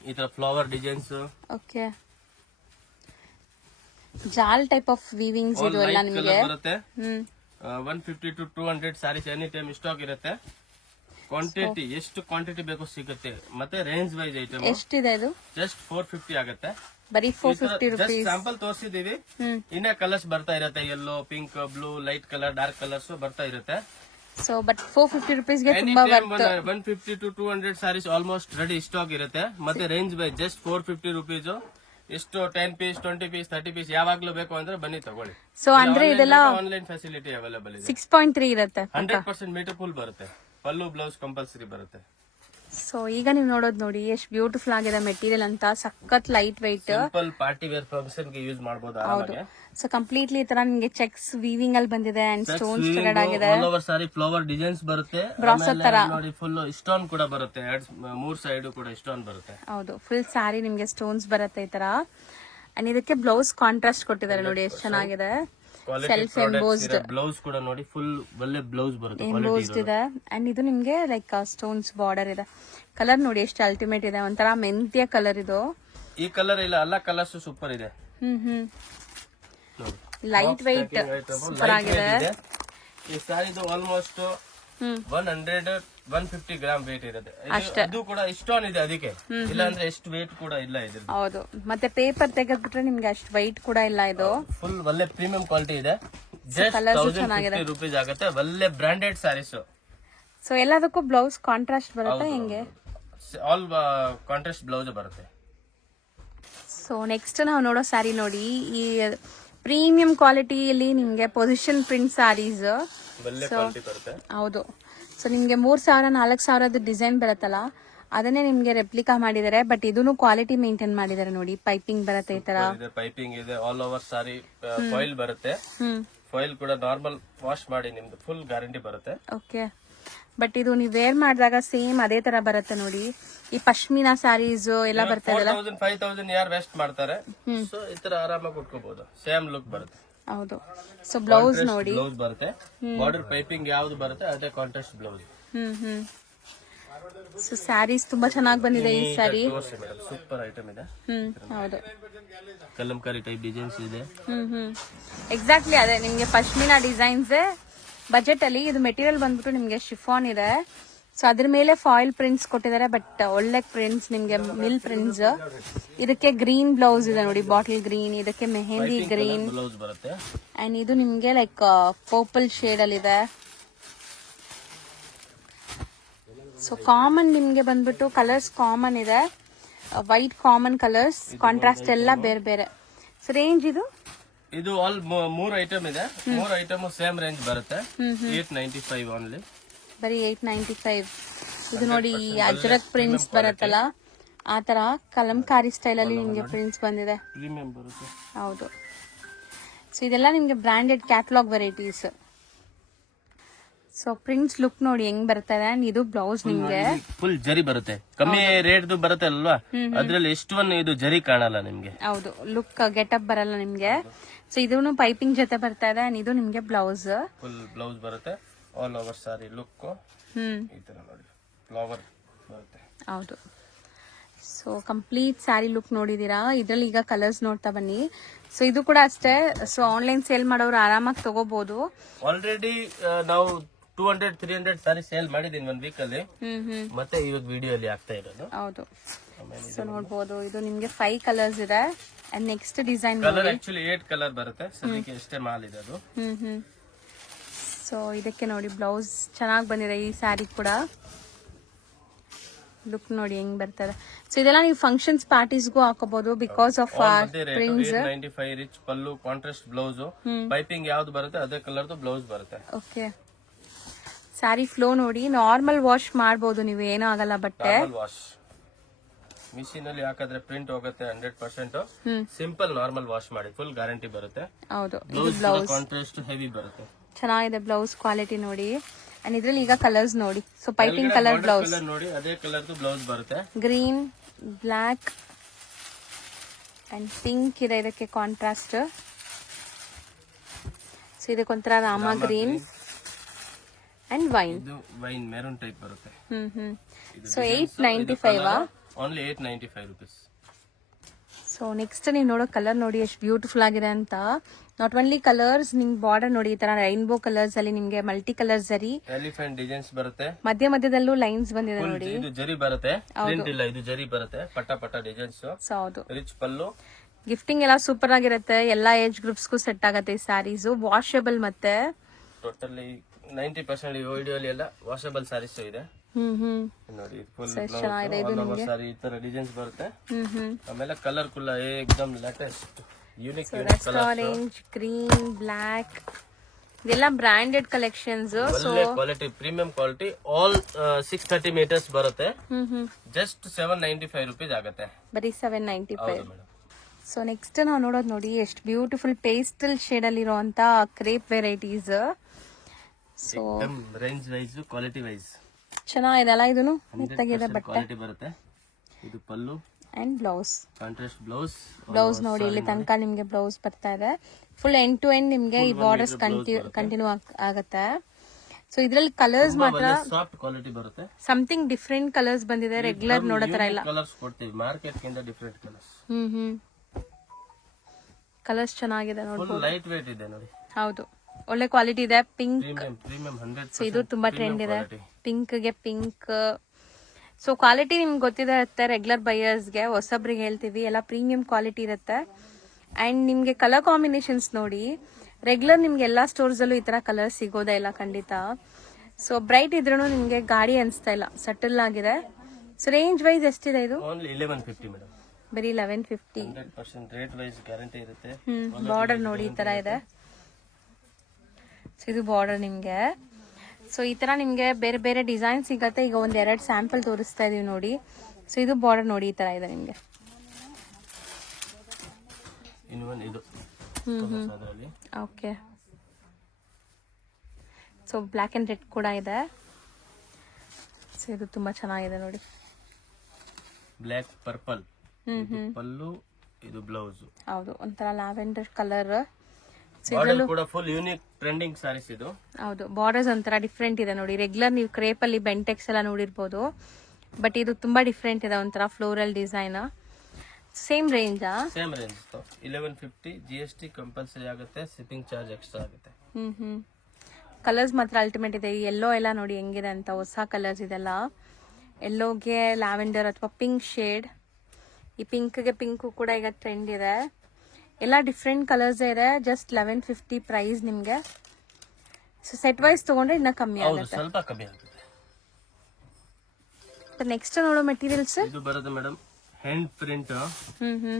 ಈ ತರ flower designs. Okay, jaal type of weavings ಇದು ಎಲ್ಲ ನಿಮಗೆ ಬರುತ್ತೆ. 150 to 200 sarees any time stock ಇರುತ್ತೆ. ಕ್ವಾಂಟಿಟಿ ಎಷ್ಟು ಕ್ವಾಂಟಿಟಿ ಬೇಕೋ ಸಿಗುತ್ತೆ. ಮತ್ತೆ ರೇಂಜ್ ವೈಸ್ ಐಟಮ್ ಎಷ್ಟಿದೆ ಇದು? ಜಸ್ಟ್ 450 ಆಗುತ್ತೆ. ಬರೀ 450 rupees. ಸ್ಯಾಂಪಲ್ ತೋರಿಸಿದೀವಿ. ಇನ್ನ ಕಲರ್ಸ್ ಬರ್ತಾ ಇರುತ್ತೆ, yellow, pink, blue, light colour, dark colours ಬರ್ತಾ ಇರುತ್ತೆ. ಸೊ ಬಟ್ 450 rupees ಗೆ ತುಂಬಾ worth. 150 to 200 sarees almost ready stock ಇರುತ್ತೆ. ಮತ್ತೆ ರೇಂಜ್ ವೈಸ್ ಜಸ್ಟ್ 450 rupees. ಎಷ್ಟು 10 ಪೀಸ್, 20 ಪೀಸ್, 30 ಪೀಸ್ ಯಾವಾಗ್ಲೂ ಬೇಕು ಅಂದ್ರೆ ಬನ್ನಿ ತಗೊಳ್ಳಿ. ಸೊ ಅಂದ್ರೆ ಇದೆಲ್ಲ ಆನ್ಲೈನ್ ಫೆಸಿಲಿಟಿ ಅವೈಲೇಬಲ್ ಇದೆ. 6.3 ಇರುತ್ತೆ. 100% ಮೀಟರ್ ಫುಲ್ ಬರುತ್ತೆ. ಪಲ್ಲು ಬ್ಲೌಸ್ ಕಂಪಲ್ಸರಿ ಬರುತ್ತೆ. ಸೊ ಈಗ ನೀವು ನೋಡೋದು ನೋಡಿ ಎಷ್ಟು ಬ್ಯೂಟಿಫುಲ್ ಆಗಿದೆ ಮೆಟೀರಿಯಲ್ ಅಂತ. ಸಖತ್ light white, simple party wear function ಗೆ ಯೂಸ್ ಮಾಡಬಹುದು ಆರಾಮಾಗಿ. ಸೊ ಕಂಪ್ಲೀಟ್ಲಿ ಈ ತರ ನಿಮಗೆ ಚೆಕ್ಸ್ ವೀವಿಂಗ್ ಅಲ್ಲಿ ಬಂದಿದೆ ಅಂಡ್ ಸ್ಟೋನ್ ಸ್ಟೆಡ್ ಆಗಿದೆ. ಆಲ್ ಓವರ್ ಸಾರಿ ಫ್ಲವರ್ ಡಿಸೈನ್ಸ್ ಬರುತ್ತೆ. ಬ್ರಾಸೋ ತರ ನೋಡಿ ಫುಲ್ ಸ್ಟೋನ್ ಕೂಡ ಬರುತ್ತೆ. 3 ಸೈಡ್ ಕೂಡ ಸ್ಟೋನ್ ಬರುತ್ತೆ. ಹೌದು, ಫುಲ್ ಸಾರಿ ನಿಮಗೆ ಸ್ಟೋನ್ಸ್ ಬರುತ್ತೆ ಈ ತರ. ಅಂಡ್ ಇದಕ್ಕೆ ಬ್ಲೌಸ್ ಕಾಂಟ್ರಾಸ್ಟ್ ಕೊಟ್ಟಿದ್ದಾರೆ ನೋಡಿ, ಎಷ್ಟು ಚೆನ್ನಾಗಿದೆ. ಸೆಲ್ಫ್ ಎಂಬೋಸ್ಡ್ ಬ್ಲೌಸ್ ಕೂಡ ನೋಡಿ, ಫುಲ್ ಒಳ್ಳೆ ಬ್ಲೌಸ್ ಬರುತ್ತೆ, ಎಂಬೋಸ್ಡ್ ಇದೆ. ಅಂಡ್ ಇದು ನಿಮ್ಗೆ ಲೈಕ್ ಸ್ಟೋನ್ಸ್ ಬಾರ್ಡರ್ ಇದೆ. ಕಲರ್ ನೋಡಿ ಎಷ್ಟು ಅಲ್ಟಿಮೇಟ್ ಇದೆ, ಒಂಥರ ಮೆಂತ್ಯ ಕಲರ್ ಇದು. ಈ ಕಲರ್ ಇಲ್ಲ, ಎಲ್ಲ ಕಲರ್ಸ್ ಸೂಪರ್ ಇದೆ. ಲೈಟ್ ವೈಟ್ ಸೂಪರ್ ಆಗಿದೆ. ಈ ಸಾರಿದು ಆಲ್ಮೋಸ್ಟ್ 100-150 ಗ್ರಾಮ್ ವೇಟ್ ಇರುತ್ತೆ. ಅದು ಕೂಡ ಸ್ಟೋನ್ ಇದೆ ಅದಕ್ಕೆ, ಇಲ್ಲ ಅಂದ್ರೆ ಎಷ್ಟು ವೇಟ್ ಕೂಡ ಇಲ್ಲ ಇದು. ಹೌದು, ಮತ್ತೆ ಪೇಪರ್ ತೆಗೆದ್ಬಿಟ್ರೆ ನಿಮ್ಗೆ ಅಷ್ಟು ವೈಟ್ ಕೂಡ ಇಲ್ಲ. ಇದು ಫುಲ್ ಒಳ್ಳೆ ಪ್ರೀಮಿಯಂ ಕ್ವಾಲಿಟಿ ಇದೆ. ಜಸ್ಟ್ 1050 rupees ಆಗುತ್ತೆ. ಒಳ್ಳೆ ಬ್ರಾಂಡೆಡ್ ಸಾರೀಸ್. ಸೊ ಎಲ್ಲದಕ್ಕೂ ಬ್ಲೌಸ್ ಕಾಂಟ್ರಾಸ್ಟ್ ಬರುತ್ತೆ ಹೆಂಗೆ? ಆಲ್ ಕಾಂಟ್ರಾಸ್ಟ್ ಬ್ಲೌಸ್ ಬರುತ್ತೆ. ಸೊ ನೆಕ್ಸ್ಟ್ ನಾವು ನೋಡೋ ಸ್ಯಾರಿ ನೋಡಿ, ಈ ಪ್ರೀಮಿಯಂ ಕ್ವಾಲಿಟಿಯಲ್ಲಿ ನಿಮ್ಗೆ ಪೊಸಿಷನ್ ಪ್ರಿಂಟ್ ಸ್ಯಾರೀಸ್. ಒಳ್ಳೆ ಕ್ವಾಲಿಟಿ ಬರುತ್ತೆ. ಹೌದು. ಸೊ ನಿಮ್ಗೆ 3000-4000 ಡಿಸೈನ್ ಬರುತ್ತಲ್ಲ, ಅದನ್ನೇ ನಿಮ್ಗೆ ರೆಪ್ಲಿಕಾ ಮಾಡಿದ್ದಾರೆ. ಬಟ್ ಇದನ್ನು ಕ್ವಾಲಿಟಿ ಮೇಂಟೈನ್ ಮಾಡಿದ್ದಾರೆ ನೋಡಿ. ಪೈಪಿಂಗ್ ಬರುತ್ತೆ ಈ ತರ. ಪೈಪಿಂಗ್ ಇದೆ, ಆಲ್ ಓವರ್ ಸಾರಿ ಫಾಯಿಲ್ ಬರುತ್ತೆ. ಫಾಯಿಲ್ ಕೂಡ ನಾರ್ಮಲ್ ವಾಶ್ ಮಾಡಿ ನಿಮ್ದು ಫುಲ್ ಗ್ಯಾರಂಟಿ ಬರುತ್ತೆ. ಓಕೆ, ಬಟ್ ಇದು ನೀವು ವೇರ್ ಮಾಡಿದಾಗ ಸೇಮ್ ಅದೇ ತರ ಬರುತ್ತೆ ನೋಡಿ. ಈ ಪಶ್ಮಿನಾ ಸ್ಯಾರೀಸ್ ಎಲ್ಲ ಬರ್ತದಲ್ಲ, 5,000 ಯಾರು ವೆಸ್ಟ್ ಮಾಡ್ತಾರೆ, ಸೊ ಈ ತರ ಆರಾಮಾಗಿ ಉಟ್ಕೋಬಹುದು. ಸೇಮ್ ಲುಕ್ ಬರುತ್ತೆ. ಹೌದು. ಸೊ ಬ್ಲೌಸ್ ನೋಡಿ, ಬ್ಲೌಸ್ ಬರುತ್ತೆ. ಬಾರ್ಡರ್ ಪೈಪಿಂಗ್ ಯಾವ್ದು ಬರುತ್ತೆ ಅದೇ ಕಾಂಟ್ರಾಸ್ಟ್ ಬ್ಲೌಸ್. ಸೊ ಸ್ಯಾರೀಸ್ ತುಂಬಾ ಚೆನ್ನಾಗಿ ಬಂದಿದೆ ಈ ಸ್ಯಾರಿ. ಸೂಪರ್ ಐಟಮ್ ಇದೆ. ಹೌದು, ಕಲಂಕಾರಿ ಟೈಪ್ ಡಿಸೈನ್ಸ್ ಇದೆ. ಎಕ್ಸಾಕ್ಟ್ಲಿ ಅದೇ ನಿಮ್ಗೆ ಪಶ್ಮಿನಾ ಡಿಸೈನ್ಸ್ ಬಜೆಟ್ ಅಲ್ಲಿ. ಇದು ಮೆಟೀರಿಯಲ್ ಬಂದ್ಬಿಟ್ಟು ನಿಮ್ಗೆ ಶಿಫಾನ್ ಇದೆ. ಸೊ ಅದ್ರ ಮೇಲೆ ಫಾಯಿಲ್ ಪ್ರಿಂಟ್ಸ್ ಕೊಟ್ಟಿದ್ದಾರೆ, ಬಟ್ ಒಳ್ಳೆ ಪ್ರಿಂಟ್ಸ್ ನಿಮ್ಗೆ ಮಿಲ್ ಪ್ರಿಂಟ್ಸ್. ಇದಕ್ಕೆ ಗ್ರೀನ್ ಬ್ಲೌಸ್ ಇದೆ ನೋಡಿ, ಬಾಟಲ್ ಗ್ರೀನ್. ಇದಕ್ಕೆ ಮೆಹಂದಿ ಗ್ರೀನ್ ಬ್ಲೌಸ್ ಬರುತ್ತೆ. ಅಂಡ್ ಇದು ನಿಮ್ಗೆ ಲೈಕ್ ಪರ್ಪಲ್ ಶೇಡ್ ಅಲ್ಲಿ ಇದೆ. ಸೊ ಕಾಮನ್ ನಿಮ್ಗೆ ಬಂದ್ಬಿಟ್ಟು ಕಲರ್ಸ್ ಕಾಮನ್ ಇದೆ, ವೈಟ್ ಕಾಮನ್ ಕಲರ್ಸ್, ಕಾಂಟ್ರಾಸ್ಟ್ ಎಲ್ಲ ಬೇರೆ ಬೇರೆ. ಸೊ ರೇಂಜ್ ಇದು ಆಲ್ 3 ಐಟಮ್ ಇದೆ. 3 ಐಟಮ್ ಸೇಮ್ ರೇಂಜ್ ಬರುತ್ತೆ. 895 ಓನ್ಲಿ, ಬರೀ 895. ಇದು ನೋಡಿ ಅಜ್ರಕ್ ಪ್ರಿಂಟ್ಸ್ ಬರುತ್ತಲ್ಲ ಆ ತರ ಕಲಂಕಾರಿ ಸ್ಟೈಲ್ ಅಲ್ಲಿ ನಿಮ್ಗೆ ಪ್ರಿಂಟ್ಸ್ ಬಂದಿದೆ. ಪ್ರೀಮಿಯಂ ಬರುತ್ತೆ. ಹೌದು. ಸೊ ಇದೆಲ್ಲ ನಿಮ್ಗೆ branded catalogue varieties. So prints look ನೋಡಿ ಹೆಂಗ್ ಬರ್ತದೆ. ಇದು ಬ್ಲೌಸ್ ನಿಮ್ಗೆ ಫುಲ್ ಜರಿ ಬರುತ್ತೆ. ಕಮ್ಮಿ ರೇಟ್ ಬರುತ್ತೆ ಅಲ್ವಾ, ಅದ್ರಲ್ಲಿ ಎಷ್ಟೊಂದು ಇದು ಜರಿ ಕಾಣಲ್ಲ ನಿಮ್ಗೆ. ಹೌದು, ಲುಕ್ ಗೆಟಪ್ ಬರಲ್ಲ ನಿಮ್ಗೆ. ಸೊ ಇದನ್ನು ಪೈಪಿಂಗ್ ಜೊತೆ ಬರ್ತಾ ಇದೆ. ಇದು ನಿಮ್ಗೆ ಬ್ಲೌಸ್, ಫುಲ್ ಬ್ಲೌಸ್ ಬರುತ್ತೆ. ಆಲ್ ಓವರ್ ಸಾರಿ ಲುಕ್ ಈ ತರ ನೋಡಿ, ಫ್ಲವರ್ ಬರುತ್ತೆ. ಹೌದು. ಸೊ ಕಂಪ್ಲೀಟ್ ಸ್ಯಾರಿ ಲುಕ್ ನೋಡಿದೀರಾ. ಇದ್ರಲ್ಲಿ ಈಗ ಕಲರ್ಸ್ ನೋಡ್ತಾ ಬನ್ನಿ. ಸೊ ಇದು ಕೂಡ ಅಷ್ಟೇ. ಸೊ ಆನ್ಲೈನ್ ಸೇಲ್ ಮಾಡೋರು ಆರಾಮಾಗಿ ತಗೋಬಹುದು. ಆಲ್ರೆಡಿ ನಾವು 200-300 ಸಾರಿ ಸೇಲ್ ಮಾಡಿದೀನಿ 1 ವೀಕ್ ಅಲ್ಲಿ. ಮತ್ತೆ ಇವಾಗ ವಿಡಿಯೋ ಅಲ್ಲಿ ಆಗ್ತಾ ಇರೋದು. ಹೌದು. ಸೊ ನೋಡ್ಬೋದು, ಇದು ನಿಮ್ಗೆ 5 ಕಲರ್ಸ್ ಇದೆ. And next design colour actually 8 colour ಬರುತ್ತೆ. ಸದ್ಯಕ್ಕೆ ಎಷ್ಟೇ ಮಾಲ್ ಇದೆ ಅದು. ಸೊ ಇದಕ್ಕೆ ನೋಡಿ ಬ್ಲೌಸ್ ಚೆನ್ನಾಗಿ ಬಂದಿದೆ. ಈ ಸ್ಯಾರಿ ಕೂಡ ಲುಕ್ ನೋಡಿ ಹೆಂಗ್ ಬರ್ತದೆ. ಸೊ ಇದೆಲ್ಲ ನೀವು ಫಂಕ್ಷನ್ಸ್ ಪಾರ್ಟೀಸ್ಗೂ ಹಾಕೋಬಹುದು because of prints. 895 rich pallu, contrast blouse, piping ಯಾವ್ದು ಬರುತ್ತೆ ಅದೇ ಕಲರ್ ಬ್ಲೌಸ್ ಬರುತ್ತೆ. ಓಕೆ. ಸ್ಯಾರಿ ಫ್ಲೋ ನೋಡಿ, ನಾರ್ಮಲ್ ವಾಶ್ ಮಾಡಬಹುದು ನೀವು, ಏನೂ ಆಗಲ್ಲ. ಬಟ್ಟೆ ವಾಶ್ ಮಿಷಿನ್ ಅಲ್ಲಿ ಹಾಕಿದ್ರೆ ಪ್ರಿಂಟ್ ಹೋಗುತ್ತೆ 100%. ಸಿಂಪಲ್ ನಾರ್ಮಲ್ ವಾಶ್ ಮಾಡಿ ಫುಲ್ ಗ್ಯಾರಂಟಿ ಬರುತ್ತೆ. ಹೌದು. ಬ್ಲೌಸ್ ಕಾಂಟ್ರಾಸ್ಟ್ ಹೆವಿ ಬರುತ್ತೆ. ಚೆನ್ನಾಗಿದೆ ಬ್ಲೌಸ್ ಕ್ವಾಲಿಟಿ ನೋಡಿ. ಅಂಡ್ ಇದ್ರಲ್ಲಿ ಈಗ ಕಲರ್ಸ್ ನೋಡಿ. ಸೊ ಪೈಪಿಂಗ್ ಕಲರ್ ಬ್ಲೌಸ್ ನೋಡಿ, ಅದೇ ಕಲರ್ ಬ್ಲೌಸ್ ಬರುತ್ತೆ. ಗ್ರೀನ್, ಬ್ಲಾಕ್ ಅಂಡ್ ಪಿಂಕ್ ಇದೆ ಇದಕ್ಕೆ ಕಾಂಟ್ರಾಸ್ಟ್. ಸೊ ಇದಕ್ಕೊಂಥರ ರಾಮ ಗ್ರೀನ್ ಅಂಡ್ ವೈನ್. ಇದು ವೈನ್ ಮೆರೂನ್ ಟೈಪ್ ಬರುತ್ತೆ. So 895 only 895 rupees. So next ನೀವು ನೋಡೋ ಕಲರ್ ನೋಡಿ ಎಷ್ಟು ಬ್ಯೂಟಿಫುಲ್ ಆಗಿದೆ ಅಂತ. ನಾಟ್ ಓನ್ಲಿ ಕಲರ್ಸ್, ನಿಮ್ ಬಾರ್ಡರ್ ನೋಡಿ ಈ ತರ ರೈನ್ಬೋ ಕಲರ್ಸ್ ಅಲ್ಲಿ ನಿಮ್ಗೆ multi colour zari, elephant designs ಬರುತ್ತೆ. ಮಧ್ಯ ಮಧ್ಯದಲ್ಲೂ ಲೈನ್ಸ್ ಬಂದಿದೆ ನೋಡಿ. ಇದು ಜರಿ ಬರುತ್ತೆ, ಪ್ರಿಂಟ್ ಇಲ್ಲ, ಇದು ಜರಿ ಬರುತ್ತೆ. ಪಟ್ಟ ಪಟ್ಟ ಡಿಸೈನ್ಸ್. ಹೌದು. ರಿಚ್ ಪಲ್ಲು. ಗಿಫ್ಟಿಂಗ್ ಎಲ್ಲ ಸೂಪರ್ ಆಗಿರುತ್ತೆ. ಎಲ್ಲಾ ಏಜ್ ಗ್ರೂಪ್ಸ್ಗೂ ಸೆಟ್ ಆಗುತ್ತೆ ಈ ಸ್ಯಾರೀಸ್. ವಾಷಬಲ್ ಮತ್ತೆ ಟೋಟಲಿ 90% ವಿಡಿಯೋಲಿ ಎಲ್ಲ ವಾಷಬಲ್ ಸ್ಯಾರೀಸ್ ಇದೆ ನೋಡಿ. ಫುಲ್ ಚೆನ್ನಾಗಿದೆ ಇದು ನಿಮಗೆ. ಸಾರಿ ಈ ತರ ಡಿಸೈನ್ಸ್ ಬರುತ್ತೆ. ಆಮೇಲೆ ಕಲರ್ ಕುಲ್ಲ ಏಕ್ದಮ್ latest unique orange, green, black ಇದೆಲ್ಲ branded collections. So quality, premium quality. All 630 metres ಬರುತ್ತೆ. ಜಸ್ಟ್ 795 ರೂಪೀಸ್ ಆಗುತ್ತೆ. ಬರೀ 795. ಸೊ ನೆಕ್ಸ್ಟ್ ನಾವು ನೋಡೋದು ನೋಡಿ ಎಷ್ಟು ಬ್ಯೂಟಿಫುಲ್ ಪೇಸ್ಟಲ್ ಶೇಡ್ ಅಲ್ಲಿ ಇರುವಂತ crepe varieties. So range wise, quality wise ಚೆನ್ನಾಗಿದೆ ಅಲ್ಲ. ಇದನ್ನು ಮೆತ್ತಗಿದೆ ಬಟ್ಟೆ. ಕ್ವಾಲಿಟಿ ಬರುತ್ತೆ. ಇದು pallu and blouse, contrast blouse ನೋಡಿ ಇಲ್ಲಿ ತನಕ ನಿಮ್ಗೆ ಬ್ಲೌಸ್ ಬರ್ತಾ ಇದೆ. ಫುಲ್ ಎಂಡ್ ಟು ಎಂಡ್ ನಿಮ್ಗೆ ಈ ಬಾರ್ಡರ್ಸ್ ಕಂಟಿನ್ಯೂ ಆಗುತ್ತೆ. ಸೊ ಇದ್ರಲ್ಲಿ ಕಲರ್ಸ್ ಮಾತ್ರ ಸಾಫ್ಟ್ ಕ್ವಾಲಿಟಿ ಬರುತ್ತೆ. ಸಮಥಿಂಗ್ ಡಿಫ್ರೆಂಟ್ ಕಲರ್ಸ್ ಬಂದಿದೆ, ರೆಗ್ಯುಲರ್ ನೋಡೋ ತರ ಇಲ್ಲ. ಕಲರ್ಸ್ ಕೊಡ್ತೀವಿ ಮಾರ್ಕೆಟ್ ಗಿಂತ ಡಿಫ್ರೆಂಟ್ ಕಲರ್ಸ್. ಕಲರ್ಸ್ ಚೆನ್ನಾಗಿದೆ ನೋಡಿ. ಫುಲ್ ಲೈಟ್ ವೇಟ್ ಇದೆ ನೋಡಿ. ಹೌದು, ಒಳ್ಳೆ ಕ್ವಾಲಿಟಿ ಇದೆ. Pink, premium 100%. ಸೊ ಇದು ತುಂಬಾ ಟ್ರೆಂಡ್ ಇದೆ. ಪಿಂಕ್ ಗೆ ಪಿಂಕ್. ಸೊ ಕ್ವಾಲಿಟಿ ನಿಮ್ಗೆ ಗೊತ್ತಿದೆ ಇರುತ್ತೆ. ರೆಗ್ಯುಲರ್ ಬೈಯರ್ಸ್ಗೆ, ಹೊಸಬ್ರಿಗೆ ಹೇಳ್ತೀವಿ, ಎಲ್ಲ ಪ್ರೀಮಿಯಂ ಕ್ವಾಲಿಟಿ ಇರುತ್ತೆ. ಅಂಡ್ ನಿಮ್ಗೆ ಕಲರ್ ಕಾಂಬಿನೇಷನ್ಸ್ ನೋಡಿ, ರೆಗ್ಯುಲರ್ ನಿಮ್ಗೆ ಎಲ್ಲಾ ಸ್ಟೋರ್ಸ್ ಅಲ್ಲೂ ಈ ತರ ಕಲರ್ ಸಿಗೋದೇ ಇಲ್ಲ ಖಂಡಿತ. ಸೊ ಬ್ರೈಟ್ ಇದ್ರೂ ನಿಮ್ಗೆ ಗಾಡಿ ಅನ್ಸ್ತಾ ಇಲ್ಲ, ಸಟಲ್ ಆಗಿದೆ. ಸೊ ರೇಂಜ್ ವೈಸ್ ಎಷ್ಟಿದೆ ಇದು? Only 1150 madam. ಬರೀ 1150. 100% ರೇಟ್ ವೈಸ್ ಗ್ಯಾರಂಟಿ ಇರುತ್ತೆ. ಬಾರ್ಡರ್ ನೋಡಿ ಈ ತರ ಇದೆ. ಸೊ ಇದು ಬಾರ್ಡರ್ ನಿಮ್ಗೆ. ಸೊ ಈ ತರ ನಿಮ್ಗೆ ಬೇರೆ ಬೇರೆ ಡಿಸೈನ್ ಸಿಗತ್ತೆ. ಈಗ ಒಂದ್ 2 ಸ್ಯಾಂಪಲ್ ತೋರಿಸ್ತಾ ಇದೀವಿ ನೋಡಿ. ಸೊ ಇದು ಬಾರ್ಡರ್ ನೋಡಿ ಈ ತರ ಇದೆ ನಿಮ್ಗೆ. ಇದು okay. So black and red ಕೂಡ ಇದೆ. ಸೊ ಇದು ತುಂಬಾ ಚೆನ್ನಾಗಿದೆ ನೋಡಿ. ಬ್ಲ್ಯಾಕ್ ಪರ್ಪಲ್ ಪಲ್ಲು, ಇದು ಬ್ಲೌಸ್. ಹೌದು, ಒಂಥರ ಲ್ಯಾವೆಂಡರ್ ಕಲರ್. ಬಾರ್ಡರ್ ಕೂಡ ಫುಲ್ ಯೂನಿಕ್ ಟ್ರೆಂಡಿಂಗ್ ಸಾರೀಸ್ ಇದು. ಹೌದು, ಬಾರ್ಡರ್ಸ್ ಒಂಥರ ಡಿಫ್ರೆಂಟ್ ಇದೆ ನೋಡಿ. ರೆಗ್ಯುಲರ್ ನೀವು ಕ್ರೇಪ್ ಅಲ್ಲಿ ಬೆಂಟೆಕ್ಸ್ ಎಲ್ಲ ನೋಡಿರ್ಬೋದು, ಬಟ್ ಇದು ತುಂಬಾ ಡಿಫ್ರೆಂಟ್ ಇದೆ, ಒಂಥರ ಫ್ಲೋರಲ್ ಡಿಸೈನ್. ಸೇಮ್ ರೇಂಜಾ? Same range 1150. GST ಕಂಪಲ್ಸರಿ ಆಗುತ್ತೆ, ಶಿಪ್ಪಿಂಗ್ ಚಾರ್ಜ್ ಎಕ್ಸ್ಟ್ರಾ ಆಗುತ್ತೆ. ಕಲರ್ಸ್ ಮಾತ್ರ ಅಲ್ಟಿಮೇಟ್ ಇದೆ. ಯೆಲ್ಲೋ ಎಲ್ಲ ನೋಡಿ ಹೆಂಗಿದೆ ಅಂತ, ಹೊಸ ಕಲರ್ಸ್ ಇದೆಲ್ಲ. ಯೆಲ್ಲೋಗೆ ಲ್ಯಾವೆಂಡರ್ ಅಥವಾ ಪಿಂಕ್ ಶೇಡ್. ಈ ಪಿಂಕ್ಗೆ ಪಿಂಕು ಕೂಡ ಈಗ ಟ್ರೆಂಡ್ ಇದೆ. ಎಲ್ಲ ಡಿಫ್ರೆಂಟ್ ಕಲರ್ಸ್ ಇದೆ. ಜಸ್ಟ್ 1150 ಪ್ರೈಸ್ ನಿಮ್ಗೆ. ಸೊ ಸೆಟ್ ವೈಸ್ ತಗೊಂಡ್ರೆ ಇನ್ನ ಕಮ್ಮಿ ಆಗುತ್ತೆ, ಸ್ವಲ್ಪ ಕಮ್ಮಿ ಆಗುತ್ತೆ. ನೆಕ್ಸ್ಟ್ ನೋಡೋ ಮೆಟೀರಿಯಲ್ಸ್ ಇದು ಬರುತ್ತೆ madam, hand print,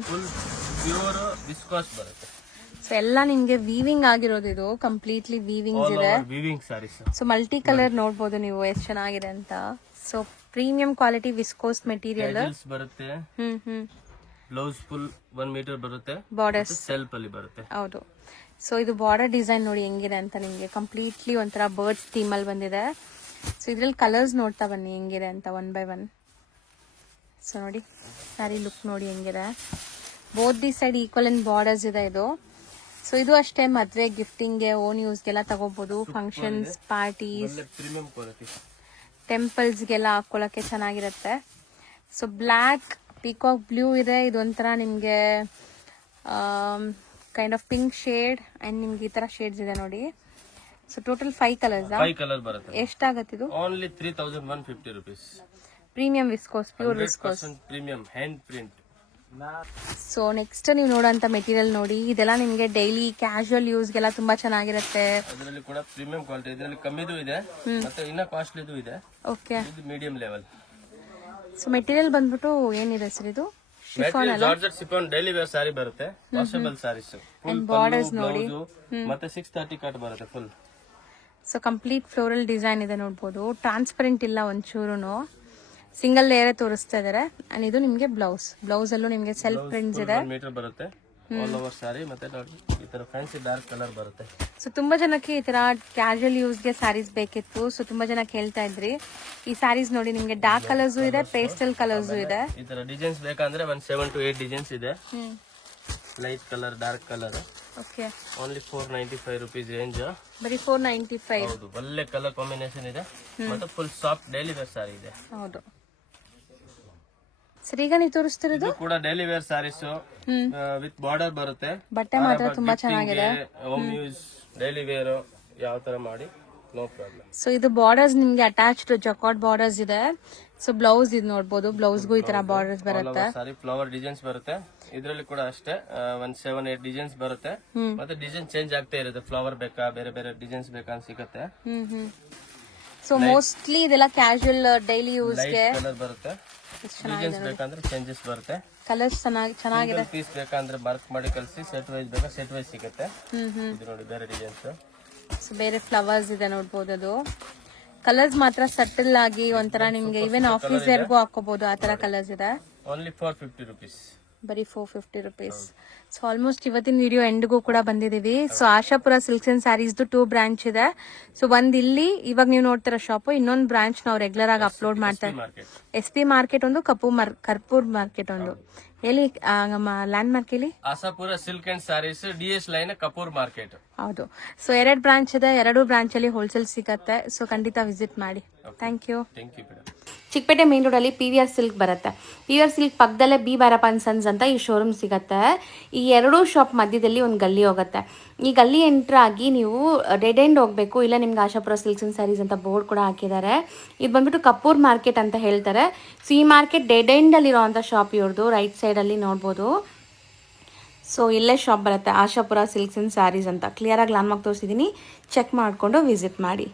full pure viscose ಬರುತ್ತೆ. ಸೊ ಎಲ್ಲ ನಿಮ್ಗೆ ವೀವಿಂಗ್ ಆಗಿರೋದು. ಇದು ಕಂಪ್ಲೀಟ್ಲಿ ವೀವಿಂಗ್ಸ್ ಇದೆ. Weaving saris. So multi colour ನೋಡ್ಬೋದು ನೀವು ಎಷ್ಟು ಚೆನ್ನಾಗಿದೆ ಅಂತ. So premium quality viscose material ಬರುತ್ತೆ. ಬ್ಲೌಸ್ ಫುಲ್ 1 ಮೀಟರ್ ಬರುತ್ತೆ. ಬಾರ್ಡರ್ಸ್ ಸೆಲ್ಫ್ ಅಲ್ಲಿ ಬರುತ್ತೆ. ಹೌದು. ಸೊ ಇದು ಬಾರ್ಡರ್ ಡಿಸೈನ್ ನೋಡಿ ಹೆಂಗಿದೆ ಅಂತ ನಿಮ್ಗೆ. ಕಂಪ್ಲೀಟ್ಲಿ ಒಂಥರ ಬರ್ಡ್ಸ್ ಥೀಮ್ ಅಲ್ಲಿ ಬಂದಿದೆ. ಸೊ ಇದ್ರಲ್ಲಿ ಕಲರ್ಸ್ ನೋಡ್ತಾ ಬನ್ನಿ ಹೆಂಗಿದೆ ಅಂತ, 1 by 1. ಸೊ ನೋಡಿ ಸ್ಯಾರಿ ಲುಕ್ ನೋಡಿ ಹೆಂಗಿದೆ. Both the side equal and borders ಇದೆ ಇದು. ಸೊ ಇದು ಅಷ್ಟೇ, ಮದ್ವೆ ಗಿಫ್ಟಿಂಗ್ಗೆ, ಓನ್ ಯೂಸ್ಗೆಲ್ಲ ತಗೋಬಹುದು. ಫಂಕ್ಷನ್ಸ್, ಪಾರ್ಟೀಸ್, ಪ್ರೀಮಿಯಂ ಕ್ವಾಲಿಟಿ, ಟೆಂಪಲ್ಸ್ಗೆಲ್ಲ ಹಾಕೊಳ್ಳೋಕೆ ಚೆನ್ನಾಗಿರುತ್ತೆ. ಸೊ ಬ್ಲ್ಯಾಕ್, ಪೀಕಾಕ್ ಬ್ಲೂ ಇದೆ. ಇದೊಂಥರ ನಿಮಗೆ kind of pink shade and ನಿಮ್ಗೆ ಈ ತರ ಶೇಡ್ಸ್ ಇದೆ ನೋಡಿ. So total 5 colours. 5 ಕಲರ್ ಬರುತ್ತೆ. ಎಷ್ಟಾಗತ್ತೆ ಇದು? Only 3150 rupees. Premium viscose, pure viscose, premium hand print. So next ನೀವು ನೋಡೋಂತ ಮೆಟೀರಿಯಲ್ ನೋಡಿ. ಇದೆಲ್ಲ ನಿಮ್ಗೆ ಡೈಲಿ ಕ್ಯಾಶುಯಲ್ ಯೂಸ್ಗೆಲ್ಲ ತುಂಬಾ ಚೆನ್ನಾಗಿರುತ್ತೆ. ಅದರಲ್ಲಿ ಕೂಡ ಪ್ರೀಮಿಯಂ ಕ್ವಾಲಿಟಿ. ಇದರಲ್ಲಿ ಕಮ್ಮಿದು ಇದೆ, ಮತ್ತೆ ಇನ್ನ ಕಾಸ್ಟ್ಲಿದು ಇದೆ. ಓಕೆ, ಇದು ಮೀಡಿಯಂ ಲೆವೆಲ್. ಸೊ ಮೆಟೀರಿಯಲ್ ಬಂದ್ಬಿಟ್ಟು ಏನಿದೆ ಸರ್ ಇದು? ಶಿಫಾನ್ ಅಲ್ಲ? Georgette chiffon daily wear sari ಬರುತ್ತೆ. ವಾಷಬಲ್ ಸಾರೀಸ್. ಫುಲ್ ಬಾರ್ಡರ್ಸ್ ನೋಡಿ. ಮತ್ತೆ 630 ಕಟ್ ಬರುತ್ತೆ full. So complete floral design ಇದೆ ನೋಡ್ಬೋದು. ಟ್ರಾನ್ಸ್ಪರೆಂಟ್ ಇಲ್ಲ ಒಂಚೂರುನು. ಸಿಂಗಲ್ ಲೇಯರ್ ತೋರಿಸ್ತಾ ಇದಾರೆ. ಅಂಡ್ ಇದು ನಿಮ್ಗೆ ಬ್ಲೌಸ್. ಬ್ಲೌಸ್ ಅಲ್ಲೂ ನಿಮ್ಗೆ ಸೆಲ್ಫ್ ಪ್ರಿಂಟ್ಸ್ ಇದೆ. 1 ಮೀಟರ್ ಬರುತ್ತೆ. ಆಲ್ ಓವರ್ ಸಾರಿ. ಮತ್ತೆ ಈ ತರ ಫ್ಯಾನ್ಸಿ ಡಾರ್ಕ್ ಕಲರ್ ಬರುತ್ತೆ. ಸೊ ತುಂಬಾ ಜನಕ್ಕೆ ಈ ತರ ಕ್ಯಾಶುಯಲ್ ಯೂಸ್ಗೆ ಸ್ಯಾರೀಸ್ ಬೇಕಿತ್ತು. ಸೊ ತುಂಬಾ ಜನ ಕೇಳ್ತಾ ಇದ್ರಿ. ಈ ಸ್ಯಾರೀಸ್ ನೋಡಿ ನಿಮ್ಗೆ ಡಾರ್ಕ್ ಕಲರ್ಸ್ ಇದೆ, ಪೇಸ್ಟಲ್ ಕಲರ್ಸ್ ಇದೆ. ಈ ತರ ಡಿಸೈನ್ಸ್ ಬೇಕಂದ್ರೆ 7 to 8 ಡಿಸೈನ್ಸ್ ಇದೆ. Light colour, dark colour. Okay, only 495 rupees range. ಬರೀ 495. ಹೌದು, ಒಳ್ಳೆ ಕಲರ್ ಕಾಂಬಿನೇಷನ್ ಇದೆ. ಮತ್ತೆ full soft daily wear sari ಇದೆ. ಹೌದು ಸರ್, ಈಗ ನೀವು ತೋರಿಸ್ತಿರೋದು ಕೂಡ daily wear sarees with border ಬರುತ್ತೆ. ಬಟ್ಟೆ ಮಾತ್ರ ತುಂಬಾ ಚೆನ್ನಾಗಿದೆ. ಹೋಮ್ ಯೂಸ್, ಡೈಲಿ ವೇರ್ ಯಾವ ತರ ಮಾಡಿ ನೋ ಪ್ರಾಬ್ಲಮ್. ಸೊ ಇದು ಬಾರ್ಡರ್ಸ್ ನಿಮ್ಗೆ ಅಟ್ಯಾಚ್ಡ್ ಜಕಾರ್ಡ್ ಬಾರ್ಡರ್ಸ್ ಇದೆ. ಸೊ ಬ್ಲೌಸ್ ಇದು ನೋಡ್ಬೋದು. ಬ್ಲೌಸ್ಗೂ ಈ ತರ ಬಾರ್ಡರ್ಸ್ ಬರುತ್ತೆ. ಸಾರಿ ಫ್ಲವರ್ ಡಿಸೈನ್ಸ್ ಬರುತ್ತೆ. ಇದರಲ್ಲಿ ಕೂಡ ಅಷ್ಟೇ 7-8 ಡಿಸೈನ್ಸ್ ಬರುತ್ತೆ. ಮತ್ತೆ ಡಿಸೈನ್ ಚೇಂಜ್ ಆಗ್ತಾ ಇರುತ್ತೆ. ಫ್ಲವರ್ ಬೇಕಾ, ಬೇರೆ ಬೇರೆ ಡಿಸೈನ್ಸ್ ಬೇಕಾ ಅಂತ ಸಿಗುತ್ತೆ. ಸೊ ಮೋಸ್ಟ್ಲಿ ಇದೆಲ್ಲ ಕ್ಯಾಶುಯಲ್ ಡೈಲಿ ಯೂಸ್ಗೆ. ಕಲರ್ ಬರುತ್ತೆ. ಡಿಸೈನ್ಸ್ ಬೇಕಂದ್ರೆ ಚೇಂಜಸ್ ಬರುತ್ತೆ. ಕಲರ್ಸ್ ಚೆನ್ನಾಗಿದೆ. ಪೀಸ್ ಬೇಕಂದ್ರೆ ಮಾರ್ಕ್ ಮಾಡಿ ಕಳಿಸಿ. ಸೆಟ್ ವೈಸ್ ಬೇಕಾ ಸೆಟ್ ವೈಸ್ ಸಿಗುತ್ತೆ. ಇದು ನೋಡಿ ಬೇರೆ ಡಿಸೈನ್ಸ್. ಸೊ ಬೇರೆ ಫ್ಲವರ್ಸ್ ಇದೆ ನೋಡ್ಬೋದು. ಅದು ಕಲರ್ಸ್ ಮಾತ್ರ ಸಟಲ್ ಆಗಿ ಒಂಥರ ನಿಮ್ಗೆ ಈವನ್ ಆಫೀಸ್ ವೇರ್ಗೂ ಹಾಕೋಬಹುದು. ಆ ತರ ಕಲರ್ಸ್ ಇದೆ. Only 450 rupees. ಬರೀ 450 rupees. ಸೊ ಆಲ್ಮೋಸ್ಟ್ ಇವತ್ತಿನ ವಿಡಿಯೋ ಎಂಡ್ಗೂ ಕೂಡ ಬಂದಿದೀವಿ. So Ashapura silks and saris 2 branch ಇದೆ. ಸೊ ಒಂದ್ ಇಲ್ಲಿ ಇವಾಗ ನೀವು ನೋಡ್ತಿರೋ ಶಾಪ್, ಇನ್ನೊಂದು ಬ್ರಾಂಚ್ ನಾವು ರೆಗ್ಯುಲರ್ ಆಗಿ ಅಪ್ಲೋಡ್ ಮಾಡ್ತಾ ಇದ್ದೀವಿ. SP ಮಾರ್ಕೆಟ್ ಒಂದು, ಕರ್ಪೂರ್ ಮಾರ್ಕೆಟ್ ಒಂದು. ಎಲ್ಲಿ ಲ್ಯಾಂಡ್ ಮಾರ್ಕ್ ಹೇಳಿ? Ashapura silk and saris, DS line, Kapoor market. ಹೌದು. ಸೊ 2 ಬ್ರಾಂಚ್ ಇದೆ. 2 ಬ್ರಾಂಚ್ ಅಲ್ಲಿ ಹೋಲ್ಸೇಲ್ ಸಿಗತ್ತೆ. ಸೊ ಖಂಡಿತ ವಿಸಿಟ್ ಮಾಡಿ. Thank you. Chickpet main road ಅಲ್ಲಿ PVR ಸಿಲ್ಕ್ ಬರುತ್ತೆ. PVR ಸಿಲ್ಕ್ ಪಕ್ಕದಲ್ಲೇ ಬಿ ಭೈರಪ್ಪ ಅಂಡ್ ಸನ್ಸ್ ಅಂತ ಈ ಶೋರೂಮ್ ಸಿಗತ್ತೆ. ಈ 2 ಶಾಪ್ ಮಧ್ಯದಲ್ಲಿ ಒಂದು ಗಲ್ಲಿ ಹೋಗುತ್ತೆ. ಈ ಗಲ್ಲಿ ಎಂಟ್ರ್ ಆಗಿ ನೀವು ಡೆಡ್ ಎಂಡ್ ಹೋಗ್ಬೇಕು. ಇಲ್ಲ ನಿಮ್ಗೆ ಆಶಾಪುರ ಸಿಲ್ಕ್ಸ್ ಅಂಡ್ ಸ್ಯಾರೀಸ್ ಅಂತ ಬೋರ್ಡ್ ಕೂಡ ಹಾಕಿದ್ದಾರೆ. ಇದು ಬಂದ್ಬಿಟ್ಟು ಕಪೂರ್ ಮಾರ್ಕೆಟ್ ಅಂತ ಹೇಳ್ತಾರೆ. ಸೊ ಈ ಮಾರ್ಕೆಟ್ ಡೆಡ್ ಎಂಡ್ ಅಲ್ಲಿ ಇರೋಂಥ ಶಾಪ್ ಇವ್ರದ್ದು. ರೈಟ್ ಸೈಡ್ ಅಲ್ಲಿ ನೋಡ್ಬೋದು. ಸೊ ಇಲ್ಲೇ ಶಾಪ್ ಬರುತ್ತೆ, ಆಶಾಪುರ ಸಿಲ್ಕ್ಸ್ ಅಂಡ್ ಸ್ಯಾರೀಸ್ ಅಂತ. ಕ್ಲಿಯರ್ ಆಗಿ ಲ್ಯಾಂಡ್ ಮಾರ್ಕ್ ತೋರಿಸಿದ್ದೀನಿ. ಚೆಕ್ ಮಾಡಿಕೊಂಡು ವಿಸಿಟ್ ಮಾಡಿ.